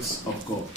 presence of God.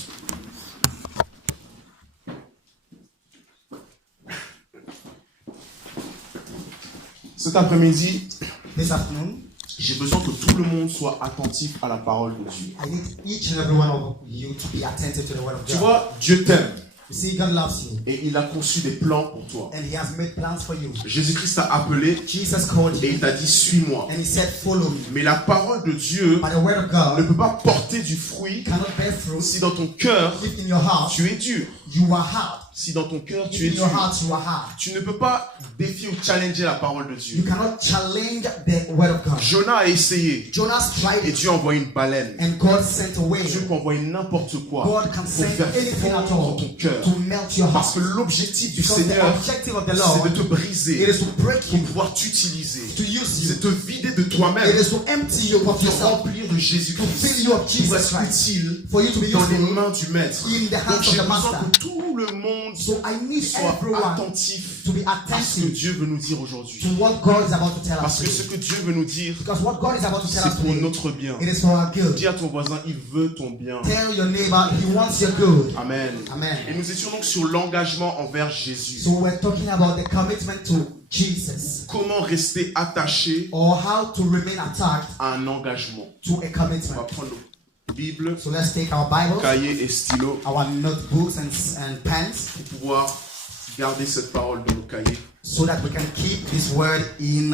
Cet après-midi, This afternoon, j'ai besoin que tout le monde soit attentif à la parole de Dieu. I need each and every one of you to be attentive to the word of Tu God. vois, Dieu t'aime You see, God loves you, et il a conçu des plans pour toi. and He has made plans for you. Jésus-Christ t'a appelé Jesus called et you, il t'a dit suis-moi. and He said, "Follow me." Mais la parole de Dieu But the word of ne God peut pas porter du fruit cannot bear fruit si dans ton cœur if in your heart tu es dur. you are hard. Si dans ton cœur If tu es in your dur. heart you are hard. Tu ne peux pas défier ou challenger la parole de You Dieu. cannot challenge the word of God. Jonas a essayé Jonas tried et it, Dieu a envoyé une baleine. and God sent away. Dieu peut envoyer n'importe quoi God can pour send faire anything at fondre all ton cœur. to melt your Parce que heart. l'objectif du Because the Seigneur, objective of the c'est Lord, de te it briser is to break pour you, pouvoir t'utiliser. to use C'est you. te vider de It toi-même is to empty you of pour te yourself, remplir de to Jésus-Christ. fill you of Pour Jesus être Christ, utile for you to be dans les useful mains du Maître. in the Donc hands of j'ai the besoin Master. que tout le monde So I need soit everyone attentif to be à ce que attentive Dieu veut nous dire aujourd'hui. to what God is about to tell us Parce que ce today. que Dieu veut nous dire, Because what God is about to tell us c'est pour today, notre bien. it is for our good. Dis à ton voisin, il veut ton bien. Tell your neighbor He wants your good. Amen. Amen. Et nous étions donc sur l'engagement envers Jésus. So we're talking about the commitment to Jesus, Comment rester attaché or how to remain attached à un engagement. to a On va commitment. prendre nos Bibles, So let's take our Bibles, cahiers et stylos our notebooks and pens, pour pouvoir garder cette parole dans nos cahiers. so that we can keep this word in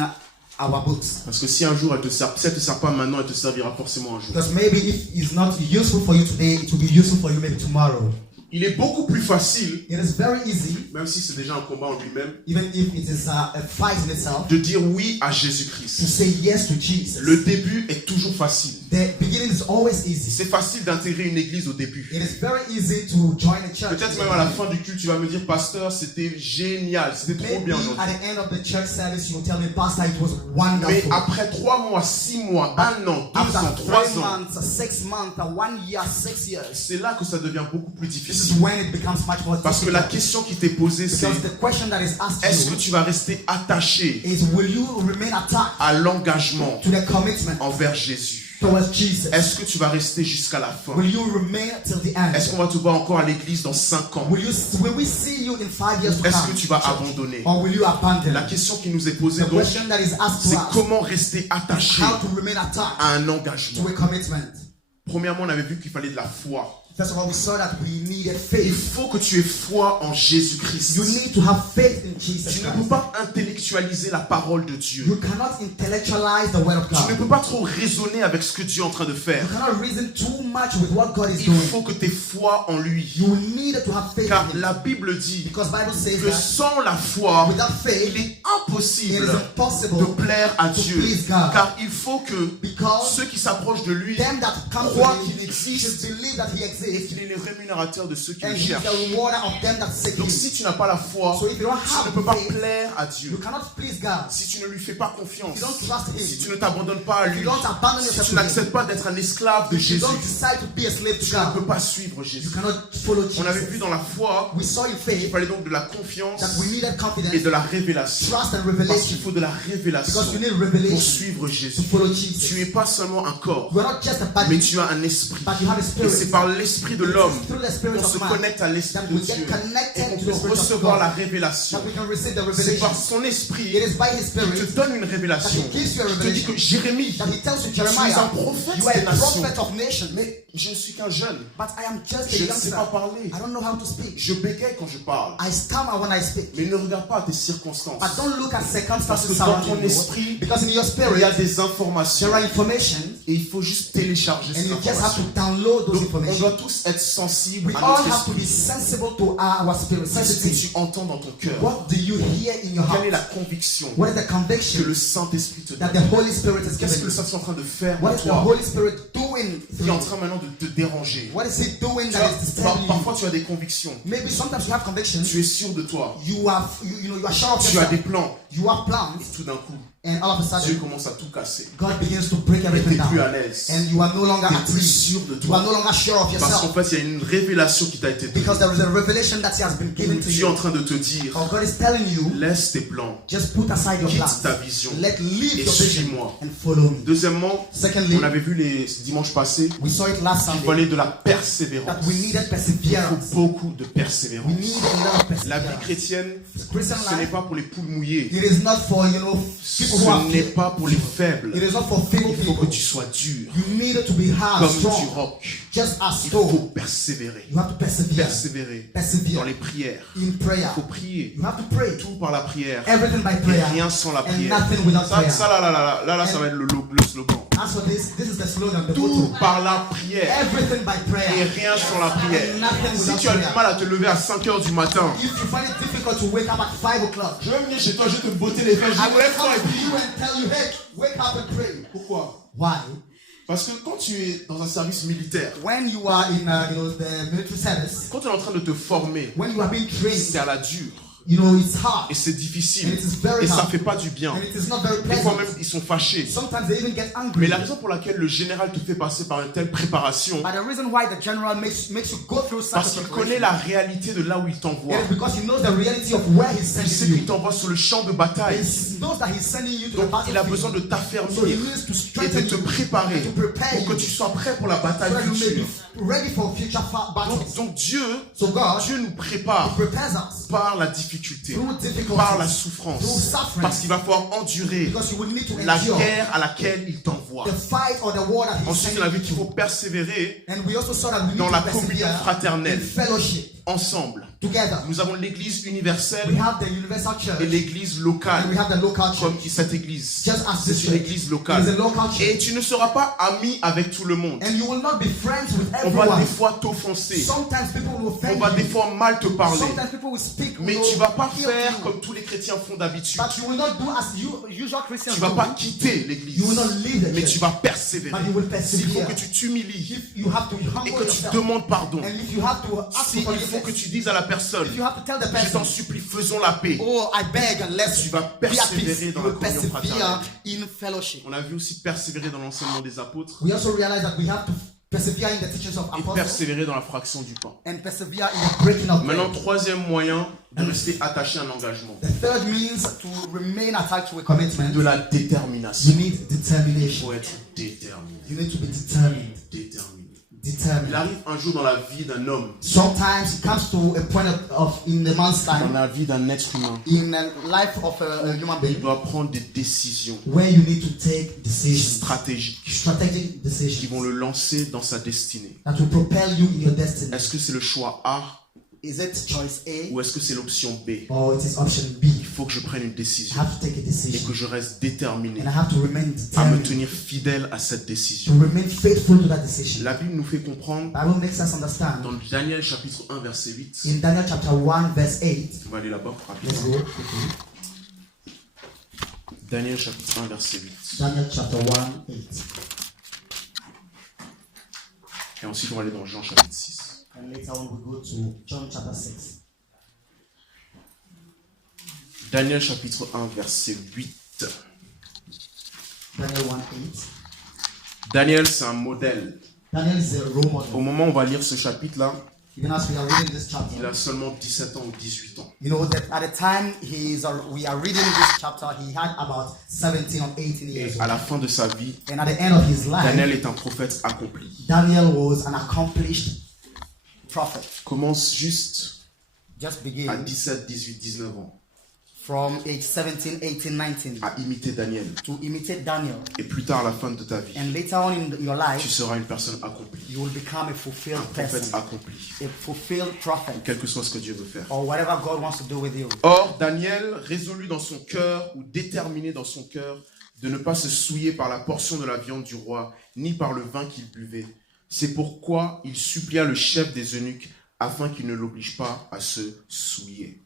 our books. Parce que si un jour elle te sert, si elle te sert pas maintenant, elle te servira forcément un jour. Because maybe if it's not useful for you today, it will be useful for you maybe tomorrow. Il est beaucoup plus facile, It is very easy, même si c'est déjà un combat en lui-même, even if it is a fight in itself, de dire oui à to Jésus-Christ. say yes to Jesus. Le début est toujours facile. The beginning is always easy. C'est facile d'intégrer une église au début. It is very easy to join a church. Peut-être même à la fin du culte, tu vas me dire, pasteur, c'était génial, c'était trop Maybe bien at aujourd'hui. the end of the church service, you will tell me, Pastor, it was Mais wonderful. après 3 mois, 6 mois, 1 an, 2 ans, After 3 3 ans, months, 6 months, 1 year, 6 years, c'est là que ça devient beaucoup plus this difficile. is when it becomes much more Parce que la difficult. question qui t'est posée, c'est Because the question that is asked est-ce que you tu vas rester attaché is, will you remain attached à l'engagement to the commitment envers Jésus? towards Jesus? Est-ce que tu vas rester jusqu'à la fin? Will you remain till the end? Est-ce qu'on va te voir encore à l'église dans 5 ans? Will we see you in 5 years to Est-ce come? que tu vas abandonner? Or will you abandon? La question qui nous est posée The donc, question that is asked c'est to us, comment rester attaché how to remain attached à un to engagement. a commitment. Premièrement, on avait vu qu'il fallait de la foi. First of all, we saw that we needed Il faith. faut que tu aies foi en Jésus-Christ. You need to have faith in Jesus Tu ne peux Christ. pas intellectualiser la parole de Dieu. You cannot intellectualize the word of Tu ne God. peux pas trop raisonner avec ce que Dieu est en train de faire. You cannot reason too much with what God is Il doing. faut que tu aies foi en lui. You need to have faith Car in Him. la Bible dit Because Bible says que that sans la foi, without il faith, est it impossible is de impossible plaire à to Dieu. please God. Car il faut que Because ceux qui s'approchent de lui them that come croient to qu'il Him existe should believe that He et exists, qu'il est le rémunérateur de ceux qui and le He is cherchent. the rewarder of them that seek Donc Him. si tu n'as pas la foi, So if you don't tu ne have peux pas faith, plaire à you Dieu. cannot please God. Si tu ne lui fais pas confiance, If you don't trust Him, si tu ne t'abandonnes pas à if lui, you don't abandon si yourself tu to Him, n'acceptes pas d'être un esclave de if you Jésus, don't decide to be a slave to tu ne peux God, pas suivre you Jésus. cannot follow On avait Jesus. vu dans la foi We saw in qu'il faith fallait donc de la confiance that we needed et confidence, de la révélation. trust and Parce qu'il revelation. faut de la révélation Because you need pour revelation suivre to Jésus. follow Tu Jesus. n'es pas seulement un corps, You are not just a mais body, tu as un esprit. but you have a Et spirit. c'est par l'esprit de It is l'homme through the spirit qu'on of se man connecte à l'esprit that de we Dieu get et connected qu'on to peut the spirit of recevoir la God, révélation. that we can receive the C'est revelation. par son esprit It is by His qu'il te Spirit donne une révélation. that he gives you a Il te dit revelation. que Jérémie, that He tells you, tu es un Jeremiah, prophète you are des a nations. prophet of nations, Mais je ne suis qu'un jeune. but I am just a Je ne sais youngster. pas parler. I don't know how to speak. Je bégaye quand je parle. I stammer when I speak. Mais ne regarde pas à tes circonstances. But don't look at Parce circumstances que dans surrounding ton you. esprit, Because in your il spirit, y a des informations. there are information, Et il faut juste télécharger and ces you just have to informations. download those Donc, on information. doit tous être sensibles We à all notre have to be esprit. sensible to our spirit, Qu'est-ce que sensitive. tu entends dans ton cœur? What do you hear in your Quelle est heart? la conviction What is the que conviction le Saint-Esprit te that donne? the Holy Spirit is Qu'est-ce que giving le you? Saint-Esprit est en train de faire What en is the toi Holy Spirit doing qui through est en you? train maintenant de te déranger? What is He doing Tu that vois, is disturbing you? parfois Parfois, tu as des convictions. Maybe sometimes you have convictions. Tu es sûr de toi. You are sure of Tu as yourself. des plans. You have plans, Et tout d'un coup, and all of a Dieu sudden, commence à tout casser. God begins to break Tu everything n'es plus à down, l'aise. and you are no longer Tu at n'es plus peace. sûr de You are toi. no longer sure of Parce qu'en yourself, fait, il y a une révélation qui t'a été donnée. because there is a revelation that He has been given to Dieu est en you. train de te dire, Or God is telling you, laisse tes plans. just put aside your Quitte plans. ta vision. Leave Et your vision suis-moi. and follow me. Deuxièmement, Secondly, on avait vu les dimanches passés, we saw it last il Sunday fallait de la that persévérance. we needed Il perseverance. faut beaucoup de We persévérance. need a lot of La vie perseverance. chrétienne, Christian ce n'est life, pas pour les poules mouillées. it is not for people who are Ce n'est feeble. pas pour les faibles. It is not for feeble Il faut que people. tu sois dur, You need to be hard, comme du strong, roc. just as Il faut stone. persévérer. You have to persevere. Persévérer dans Persevere les prières. in prayer. Il faut prier. You have to pray. Tout par la prière. Everything by Et prayer. rien sans la And prière. nothing without Ça, prayer. ça là, ça va être le slogan. As for this is the slogan, the Tout motto. par la prière. Everything by Et prayer. rien sans la prière. And nothing Si without tu as du prayer. mal à te lever à 5 heures du matin, If you find it difficult to wake up at 5 o'clock, je vais venir chez toi, je vais te botter les fesses. Je I vais will lève-toi come et to puis. you and tell you, hey, wake up and pray. Pourquoi? Why? Parce que quand tu es dans un service militaire, When you are in the military service, quand tu es en train de te former, when you are being trained, c'est à la dure. it's hard Et c'est difficile. And it is very Et ça hard. fait pas du bien. and it is not very Des fois pleasant. même, ils sont fâchés. Sometimes they even get angry. Mais la raison pour laquelle le général te fait passer par une telle préparation, But the reason why the general makes you go through such parce a qu'il connaît preparation, la réalité de là où il t'envoie. it is because he knows the reality of where he's Il sait sending qu'il you. t'envoie sur le champ de bataille. He knows that he's sending you to the Donc il a besoin battlefield. de So he t'affermir needs to et de strengthen te you préparer and to prepare pour que you tu sois prêt pour la so bataille that you may future. be ready for future battles. Donc Dieu So God nous prépare prepares us par la difficulté, through par la difficulties, souffrance, through suffering, parce qu'il va falloir endurer because you will need to la endure guerre à laquelle il t'envoie. the fight or the war that he's Ensuite, on a sending vu qu'il you faut to. persévérer And we also saw that we need dans to la communion persevere fraternelle, in fellowship ensemble. together. Nous avons l'église We universelle have the universal church et l'église and locale, we have the local comme church. cette église. Just as this C'est une church église is a locale. local church. Et tu ne seras pas ami avec tout le monde. And you will not be friends with On va everyone. des fois t'offenser. Sometimes people will On offend va des you. fois mal te parler. Sometimes people will speak. Mais will tu vas pas kill faire you. comme tous les chrétiens font d'habitude. But you will not do as usual Christians Tu vas do. pas quitter l'église. You will not leave the Mais church. tu vas persévérer. But you will S'il faut persevere. que tu t'humilies If you have to humble et que tu yourself. demandes pardon. And if you have to ask S'il for faut que forgiveness. tu dises à la personne, If you have to tell the je t'en person, supplie, faisons la paix. oh, I beg and let's Tu vas be at persévérer peace. dans You la will communion persevere fraternelle. in fellowship. On a vu aussi persévérer dans l'enseignement des apôtres We also realize that we have to persevere in the teachings of et apostles persévérer dans la fraction du pain. and persevere in the breaking of Maintenant, bread. troisième moyen de rester attaché à un engagement, The third means to remain attached to a commitment. de la détermination. You need Il determination. faut être déterminé. You need to be determined. Déterminé. Il Determined. arrive un jour dans la vie d'un homme, Sometimes it comes to a point of in the man's dans time, la vie d'un être humain, in the life of a human il being, doit prendre des décisions where you need to take decisions, stratégiques strategic qui decisions vont le lancer dans sa destinée. that will propel you in your destiny. Est-ce que c'est le choix A Is it choice A ou est-ce que c'est l'option B? or it is option B? Il faut que je prenne une I décision have to take a et decision, que je reste déterminé and I have to remain à me determined, tenir fidèle à cette to décision. remain faithful to that decision. La Bible nous fait comprendre Bible makes us understand dans Daniel chapitre 1 verset 8, in Daniel chapter 1 verse 8. on va aller là-bas rapidement. Let's go quickly. Daniel chapitre 1 verset 8. Daniel chapter 1 8. Et ensuite on va aller dans Jean chapitre 6. And later on we go to John chapter 6. Daniel chapitre 1 verset 8. Daniel 1 8. Daniel c'est un modèle. Daniel is a role Au model. moment où on va lire ce chapitre là, Even as we are reading this il chapter, a seulement 17 ans ou 18 ans. you know that at the time we are reading this chapter, he had about 17 or 18 years Et à old. la fin de sa vie, And at the end of his life, Daniel est un prophète accompli. Daniel was an accomplished prophet. Commence juste Just à begin 17, 18, 19 ans from age 17, 18, 19 à imiter Daniel. to imitate Daniel. Et plus tard, à la fin de ta vie, And later on in your tu life, seras une personne accomplie. you will become a fulfilled Un prophète person, accompli. a fulfilled prophet, Quel que soit ce que Dieu veut faire. or whatever God wants to do with you. Or, Daniel, résolu dans son cœur ou déterminé dans son cœur de ne pas se souiller par la portion de la viande du roi, ni par le vin qu'il buvait. C'est pourquoi il supplia le chef des eunuques afin qu'il ne l'oblige pas à se souiller.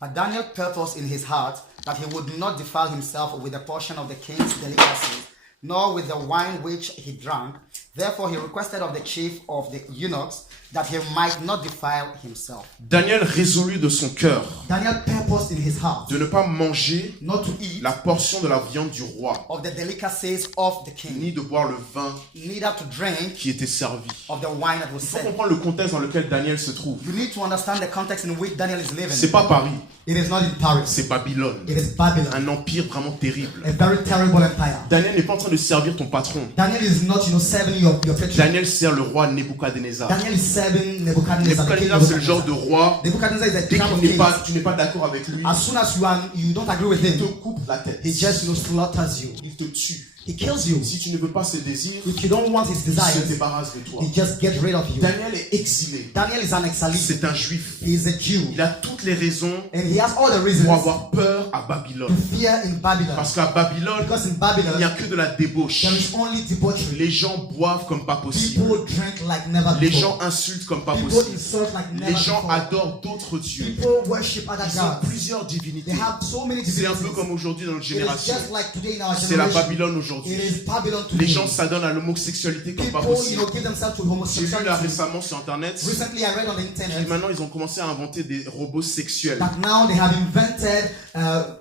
But Daniel purposed in his heart that he would not defile himself with a portion of the king's delicacies, nor with the wine which he drank. Therefore he requested of the chief of the eunuchs that he might not defile himself. Daniel résolut de son cœur Daniel purposed in his heart de ne pas manger not to eat la portion de la viande du roi, of the delicacies of the king, ni de boire le vin neither to drink qui était servi. of the wine that was Il faut served. comprendre le contexte dans lequel Daniel se trouve. You need to understand the context in which Daniel is living. C'est pas Paris, It is not in Paris. c'est Babylone. It is Babylon, Un empire vraiment terrible. a very terrible empire. Daniel n'est pas en train de servir ton patron. Daniel is not, serving your patron. Daniel sert le roi Nebuchadnezzar. Daniel is serving Nebuchadnezzar. The king Nebuchadnezzar, c'est le genre de roi, Nebuchadnezzar is a dès kind of qu'il n'est king. pas, tu n'es pas d'accord avec lui, As soon as you don't agree with il te him, coupe la tête. he just slaughters you. Il te tue. He kills you. Si tu ne veux pas ses désirs, If you don't want his il se desires, débarrasse de toi. he just gets rid of you. Daniel est exilé. Daniel is an exile. C'est un juif. He is a Jew. Il a toutes les raisons And he has all the reasons pour avoir peur à to Babylone. fear in Babylon. Parce qu'à Babylone, Because in il n'y Babylon, a que de la débauche. there is only debauchery. Les gens boivent comme pas possible. People drink like never Les before. gens insultent comme pas People possible. insult like never Les gens before. adorent d'autres dieux. People worship other Ils ont gods. plusieurs divinités. They have so many C'est un divinities. peu comme aujourd'hui dans notre It is génération. just like today in our C'est la generation. Babylone It aujourd'hui. is Babylon Les today. gens s'adonnent à l'homosexualité comme pas People, possible. give themselves to J'ai lu là homosexuality. récemment sur internet. Recently, I read on the Et internet maintenant, ils ont commencé à inventer des robots sexuels. that now they have invented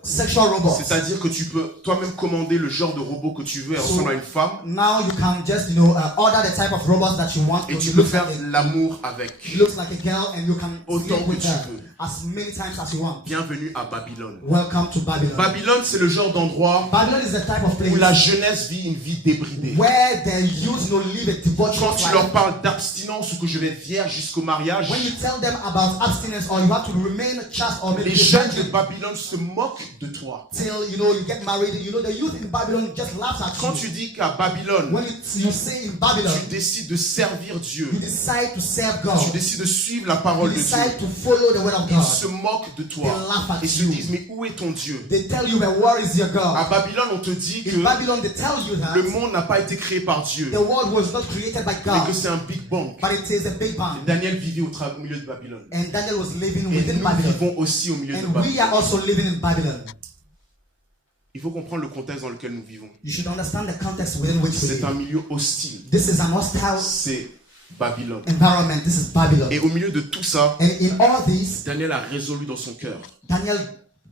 sexual robots. C'est-à-dire que tu peux toi-même commander le genre de robot que tu veux et ressemble à une femme. Now you can just, order the type of robots that you want. Et tu It peux looks faire like l'amour avec. it looks like a girl, and you can Autant sleep que with tu her veux. as many times as you want. Bienvenue à Babylone. Welcome to Babylon. Babylone, c'est le genre d'endroit Babylon is the type of où la place jeunesse vit une vie débridée. where the youth live a Quand debaucherous tu life. leur parles d'abstinence ou que je vais être vierge jusqu'au mariage, When you tell them about abstinence, or you have to remain chaste, or maybe les jeunes de Babylone se moquent de toi. till you get married. The youth in Babylon just laughs at Quand you. tu dis qu'à Babylone, When you say in Babylon, tu décides de servir Dieu, you decide to serve God. tu décides de suivre la You parole de Dieu, decide to follow the word of ils God. se moquent de toi They laugh at et se you. disent mais où est ton Dieu? They tell you, but where is your À God? Babylone, on te dit que In Babylon, they tell you that le monde n'a pas été créé par Dieu, the world was not created by mais God, que c'est un Big Bang. but it is a big bang. Daniel vivait au milieu de Babylone. And Daniel was living Et within nous Babylon. vivons aussi au milieu de And we Babylone. are also living in Babylon. Il faut comprendre le contexte dans lequel nous vivons. You should understand the context within which we C'est un live. milieu hostile. This is an hostile C'est Babylone. environment. This is Babylon. Et au milieu de tout ça, And in all this, Daniel a résolu dans son cœur, Daniel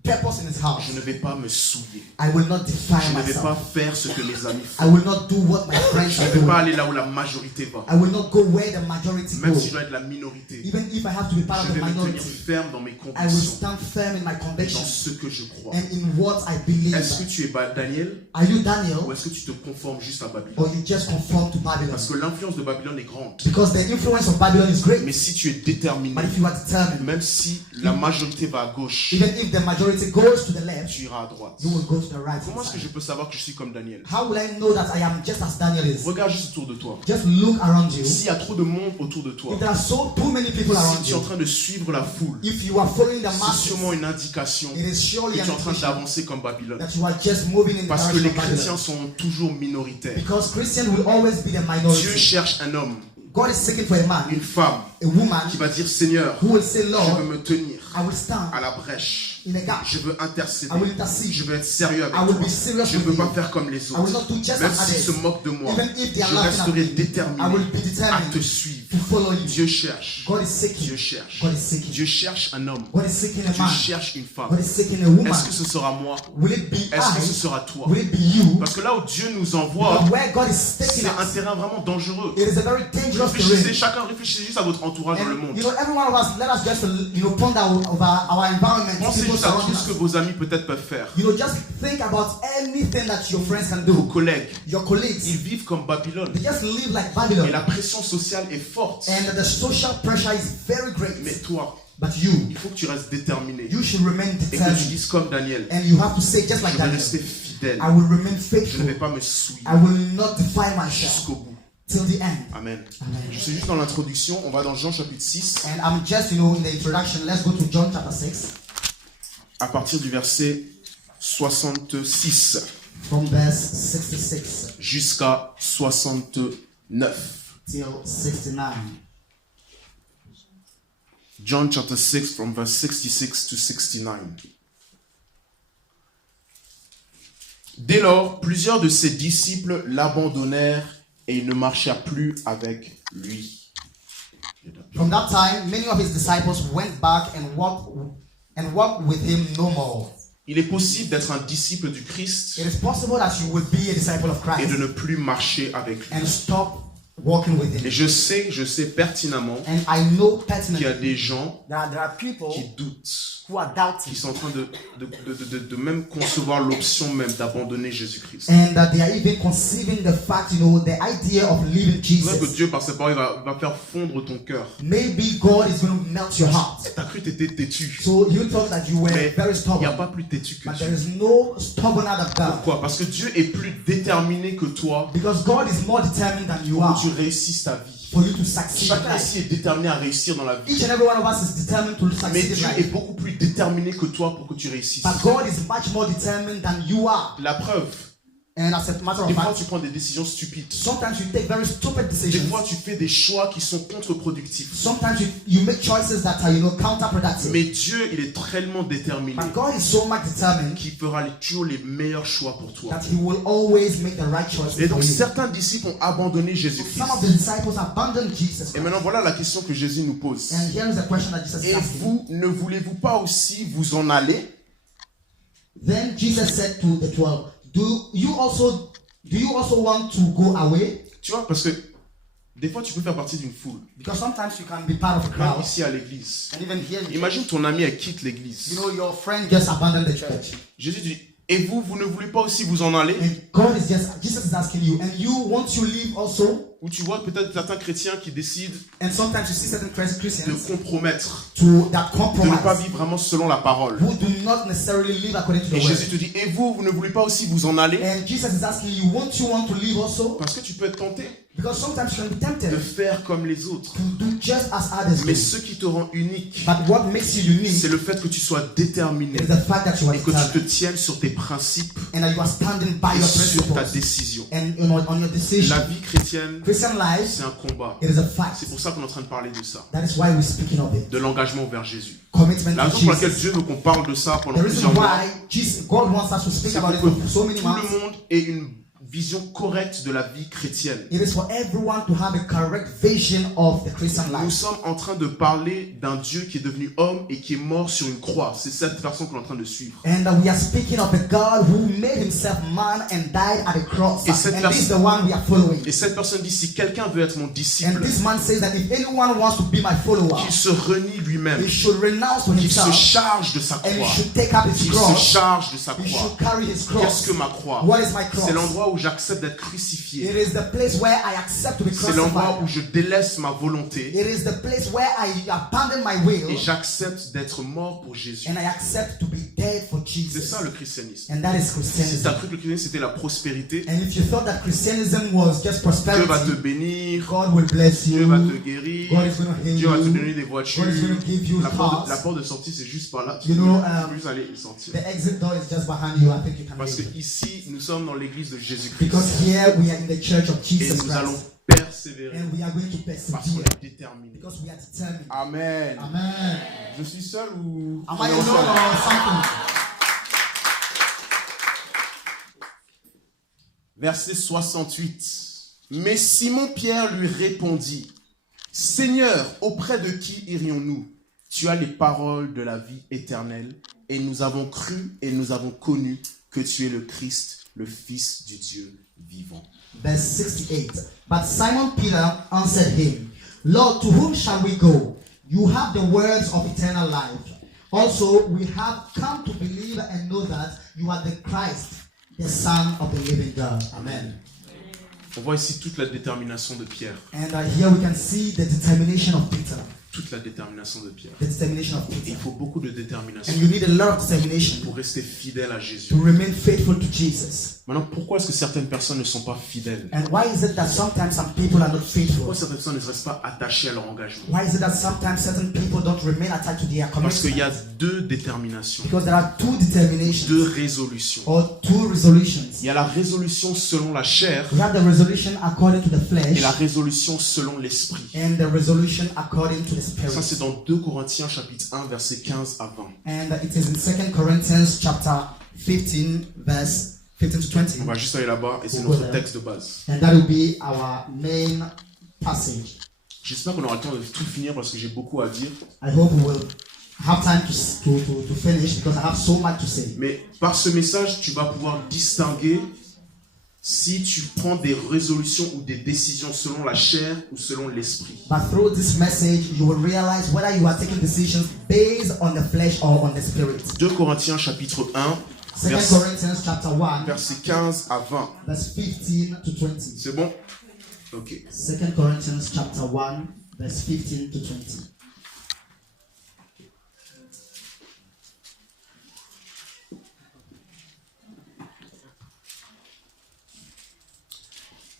purpose in his heart. je ne vais pas me souiller. I will not defile Je ne vais pas myself. faire ce que mes amis I font. will not do what my friends Je are ne vais doing. pas aller là où la majorité va. I will not go where the majority Même si je go. dois être la minorité. Even if I have to be part of Je the vais me tenir minority, ferme dans mes I will convictions, stand firm in my dans convictions ce que je crois. and in what I believe. Est-ce que tu es Daniel Are you Daniel, ou est-ce que tu te conformes juste à Babylone? or you just conform to Babylon? Parce que l'influence de Babylone est grande. Because the influence of Babylon is great. Mais si tu es déterminé, But if you are determined, même si la majorité va à gauche, even if the majority goes to the left, tu iras à droite. you will go to the right Comment est-ce que side. je peux savoir que je suis comme Daniel? How will I know that I am just as Daniel is? Regarde juste autour de toi. Just look around you. S'il y a trop de monde autour de toi, If there are too many people si around tu es en you, train de suivre la foule, if you are following the c'est masses, sûrement une indication it is que surely tu es an en train indication d'avancer comme Babylone. that you are just moving in the Parce que direction les of Babylon. chrétiens sont toujours minoritaires. Because Christians will always be the Dieu minority. cherche un homme, God is seeking for a man, une femme, a woman, qui va dire Seigneur, who will say, je veux Lord, me tenir I will stand à la brèche. in a gap. Je veux intercéder. I will intercede. Je veux être sérieux avec I will toi. be serious Je ne with veux pas you. faire comme les I will not autres. do just Même as s'ils se others. moquent de moi, Even if they are je laughing at resterai me, déterminé I will be à te determined suivre. to follow you. Dieu cherche. God is Dieu seeking. cherche. God is seeking. Dieu cherche un homme. God is seeking a Dieu man. cherche une femme. God is seeking a woman. Est-ce que ce sera moi? Will it be Est-ce que ce I? sera toi? Will it be you? Parce que là où Dieu nous envoie, But where God is taking c'est un us, terrain vraiment dangereux. it is a very dangerous Réfléchissez, terrain. chacun réfléchissez juste à votre entourage dans le And monde. every one of us, let us just ponder over our environment, Pensez people juste à surrounding tout ce que us. vos amis peut-être peuvent faire. Just think about anything that your friends can Vos do. collègues, Your colleagues, ils vivent comme Babylone. they just live like Et Babylon. la pression sociale est forte. And the social pressure is very Mais great. toi, But you il faut que tu restes déterminé. should remain Et que tu determined. dises comme Daniel, And you have to say just like je vais Daniel, rester fidèle. I will remain Je ne faithful. vais pas me souiller I will not defile myself jusqu'au bout. till the end. Amen. Amen. Je suis juste dans l'introduction. On va dans Jean chapitre 6, And I'm just, in the introduction. Let's go to John chapter 6 à partir du verset 66 from verse 66 jusqu'à 69. till 69. John chapter 6 from verse 66 to 69. Dès lors, plusieurs de ses disciples l'abandonnèrent et ils ne marchèrent plus avec lui. From that time, many of his disciples went back and walked with him no more. Il est possible d'être un disciple du Christ It is possible that you will be a disciple of et de Christ ne plus marcher avec lui. and stop walking with Et him. je sais pertinemment And I know qu'il y a personally des gens that there are people qui doutent, who are doubting qui sont en train de même concevoir l'option même d'abandonner Jésus-Christ. and that they are even conceiving the fact, the idea of leaving C'est vrai que Jesus. Dieu, par ses paroles, va faire fondre ton cœur. Maybe God is going to melt your heart. T'as cru que t'étais têtu. So you thought that you were Mais very il n'y a stubborn, pas plus têtu que but there Dieu. is no stubborner than God. Pourquoi? Parce que Dieu est plus déterminé que toi Because God is more determined than you pour are que tu réussisses ta vie. for you to succeed in Chacun life. ici est déterminé à réussir dans la vie. Each and every one of us is determined to Mais succeed in Dieu life. est beaucoup plus déterminé que toi pour que tu réussisses. But God is much more determined than you are. La preuve, And as a matter des of fois fact, tu prends des décisions stupides. sometimes you take very stupid Des decisions. fois tu fais des choix qui sont contre-productifs. Sometimes you make choices that are, counterproductive. Mais Dieu, il est tellement déterminé But God is so much determined qu'il fera toujours les meilleurs choix pour toi. that He will always make the right choices Et for donc you. certains disciples ont abandonné Jésus-Christ. Some of the disciples abandoned Jesus Et Christ. maintenant voilà la question que Jésus nous pose. And here is the question that Jesus is Et asking. vous, ne voulez-vous pas aussi vous en aller? Then Jesus said to the 12, Do you also want to go away? Tu vois, parce que des fois tu peux faire partie d'une foule. Because sometimes you can be part of a Même crowd. ici à l'église. And even here, Imagine ton ami, elle quitte l'église. your friend just abandoned the church. Jésus dit, et vous, vous ne voulez pas aussi vous en aller? And Jesus is asking you, and you want to leave also? Ou tu vois peut-être certains chrétiens qui décident And sometimes you see certain de Christians compromettre, that de ne pas compromise, vivre vraiment selon la parole. who do not necessarily live according to the Et Jésus word. te dit, et vous, vous ne voulez pas aussi vous en aller? And Jesus is asking you, want to leave also? Parce que tu peux être tenté Because sometimes you can be de tempted faire comme les autres. to do just as others Mais do. ce qui te rend unique, But what makes you unique c'est le fait que tu sois déterminé is the fact that you are et que tu te determined tiennes sur tes principes and that you are standing by et your sur ta principles décision. and on your decision. La vie chrétienne, Christian life, c'est un combat. it is a fight. C'est pour ça qu'on est en train de parler de ça, That is why we're speaking of it. de l'engagement vers Jésus. Commitment La to raison pour laquelle Jesus. Dieu veut qu'on parle de ça pendant The plusieurs reason mois, why God wants us to speak c'est about pour it que for so many tout months. le monde ait une vision correcte de la vie chrétienne. It is for everyone to have a correct vision of the Christian Nous life. sommes en train de parler d'un Dieu qui est devenu homme et qui est mort sur une croix. C'est cette personne qu'on est en train de suivre. And we are speaking of a God who made himself man and died at a cross. Et cette And this is the one we are following. Et cette personne dit, si quelqu'un veut être mon And disciple, this man says that if anyone wants to be my follower, qu'il se renie lui-même, he should renounce to qu'il se himself charge de sa and he croix, should take up his qu'il se cross. charge de sa He croix. should carry his Qu'est-ce cross. que ma croix? What is my cross? C'est l'endroit où j'accepte d'être crucifié. It is the place where I accept to be C'est l'endroit crucified. où je délaisse ma volonté It is the place where I abandon my will et j'accepte d'être mort pour Jésus. and I accept to be dead for C'est Jesus. ça le christianisme. And that is Si tu Christianism. as cru que le christianisme c'était la prospérité, And if you thought that Christianism was just Dieu va te prosperity, bénir, God will bless Dieu you. va te guérir, God is going to heal Dieu va te you. donner des voitures. God is going to give you La cars. porte de sortie c'est juste par là. Tu You peux know, juste aller sortir. The exit door is just behind you. I think you can Parce que leave. ici nous sommes dans l'église de Jésus-Christ Because here we are in the church of et Jesus nous allons Christ. persévérer And we are going to parce qu'on persevere est déterminés. because we are determined. Amen. Amen. Je suis seul ou Am I alone or something? Verset 68. Mais Simon-Pierre lui répondit, Seigneur, auprès de qui irions-nous? Tu as les paroles de la vie éternelle, et nous avons cru et nous avons connu que tu es le Christ, le Fils du Dieu vivant. Verse 68. But Simon Peter answered him, Lord, to whom shall we go? You have the words of eternal life. Also, we have come to believe and know that you are the Christ, the Son of the living God. Amen. On voit ici toute la détermination de Pierre. And here we can see the determination of Peter. Toute la détermination de Pierre. The determination of Et Peter. il faut beaucoup de détermination And you need a lot of determination pour rester fidèle à Jésus. to remain faithful to Jesus. Maintenant, pourquoi est-ce que certaines personnes ne sont pas fidèles? And why is it that sometimes some people are not faithful? Pourquoi certaines personnes ne restent pas attachées à leur engagement? Why is it that sometimes certain people don't remain attached to their Parce qu'il y a commitment? deux déterminations, Because there are two determinations deux résolutions. or two resolutions. Il y a la résolution selon la chair We have the resolution according to the et flesh la résolution selon l'esprit. and the resolution according to the Ça, spirit. c'est dans 2 Corinthiens chapitre 1, verset 15 à 20. And it is in 2 Corinthians chapter 15 verse 15 to 20. On va juste aller là-bas et c'est We'll go notre there. texte de base. And that will be our main passage. J'espère qu'on aura le temps de tout finir parce que j'ai beaucoup à dire. I hope we will have time to finish because I have so much to say. Mais par ce message, tu vas pouvoir distinguer si tu prends des résolutions ou des décisions selon la chair ou selon l'esprit. But through this message, you will realize whether you are taking decisions based on the flesh or on the spirit. 2 Corinthiens chapitre 1, 2 Corinthians chapter 1, versets 15 à 20. verse 15 to 20. C'est bon? Ok. 2 Corinthians chapter 1, verse 15 to 20.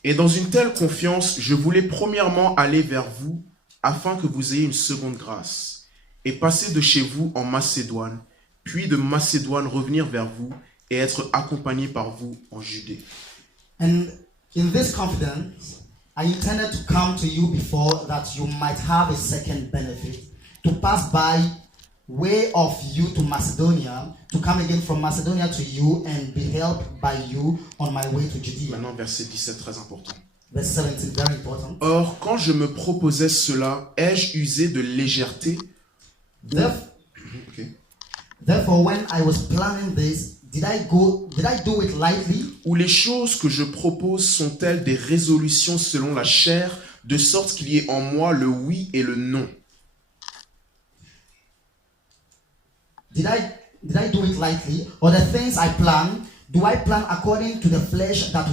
Et dans une telle confiance, je voulais premièrement aller vers vous afin que vous ayez une seconde grâce et passer de chez vous en Macédoine, puis de Macédoine revenir vers vous et être accompagné par vous en Judée. And in this confidence, I intended to come to you before that you might have a second benefit, to pass by way of you to Macedonia, to come again from Macedonia to you and be helped by you on my way to Judea. Maintenant, verset 17, très important. Verse 17, very important. Or, quand je me proposais cela, ai-je usé de légèreté? Ok. Therefore, when I was planning this, did I do it lightly? Ou les choses que je propose sont-elles des résolutions selon la chair, de sorte qu'il y ait en moi le oui et le non? Did I do it lightly? Or the things I plan, do I plan according to the flesh that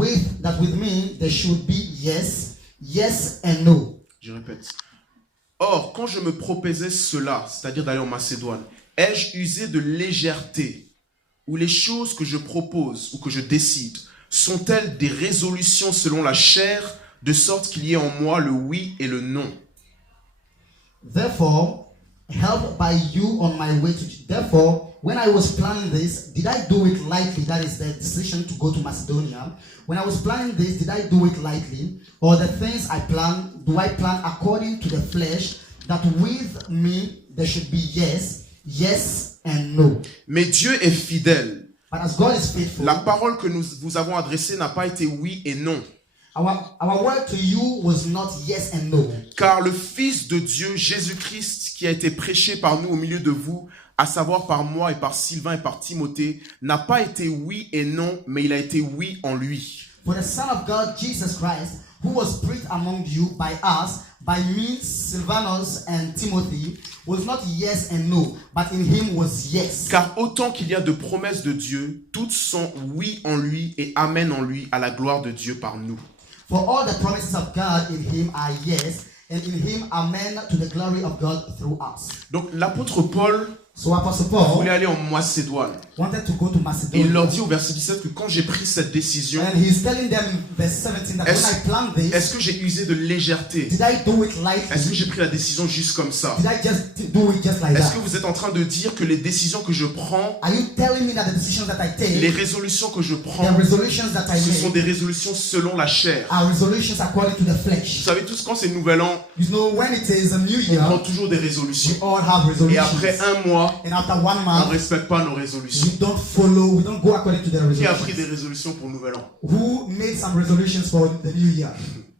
with me there should be yes, yes and no? Je répète. Or, quand je me proposais cela, c'est-à-dire d'aller en Macédoine, ai-je usé de légèreté? Ou les choses que je propose ou que je décide sont-elles des résolutions selon la chair, de sorte qu'il y ait en moi le oui et le non? Therefore, helped by you on my way to... Therefore, when I was planning this, did I do it lightly? That is the decision to go to Macedonia. When I was planning this, did I do it lightly? Or the things I plan, do I plan according to the flesh, that with me there should be yes, yes and no? Mais Dieu est fidèle. But as God is faithful, La parole que nous vous avons adressée n'a pas été oui et non. our word to you was not yes and no. Car le Fils de Dieu, Jésus-Christ, qui a été prêché par nous au milieu de vous, à savoir par moi et par Sylvain et par Timothée, n'a pas été oui et non, mais il a été oui en lui. For the Son of God, Jesus Christ, who was preached among you by us, by me, Silvanus and Timothy, was not yes and no, but in him was yes. Car autant qu'il y a de promesses de Dieu, toutes sont oui en lui et amen en lui, à la gloire de Dieu par nous. For all the promises of God in him are yes, and in him amen to the glory of God through us. Donc l'apôtre Paul So Apostle Paul voulait aller en Macédoine. wanted to go to Et Macedonia. il leur dit au verset 17 que quand j'ai pris cette décision, And he's telling them in verse 17 that when I planned this, est-ce que j'ai usé de légèreté? did I do it Est-ce que lightly? j'ai pris la décision juste comme ça? Did I just do it just like Est-ce that? que vous êtes en train de dire que les décisions que je prends, Are you telling me that the decisions that I les take, résolutions que je the prends, resolutions that I ce sont make, des résolutions selon la chair? are resolutions according to the Vous flesh? savez tous, quand c'est Nouvel An, You know, when it is a new on prend year, toujours des we résolutions. all have Et resolutions. après un mois, And after 1 on ne month, respecte pas nos résolutions. we don't go according to the Qui a pris resolutions. des résolutions pour Nouvel An? Who made some resolutions for the new year?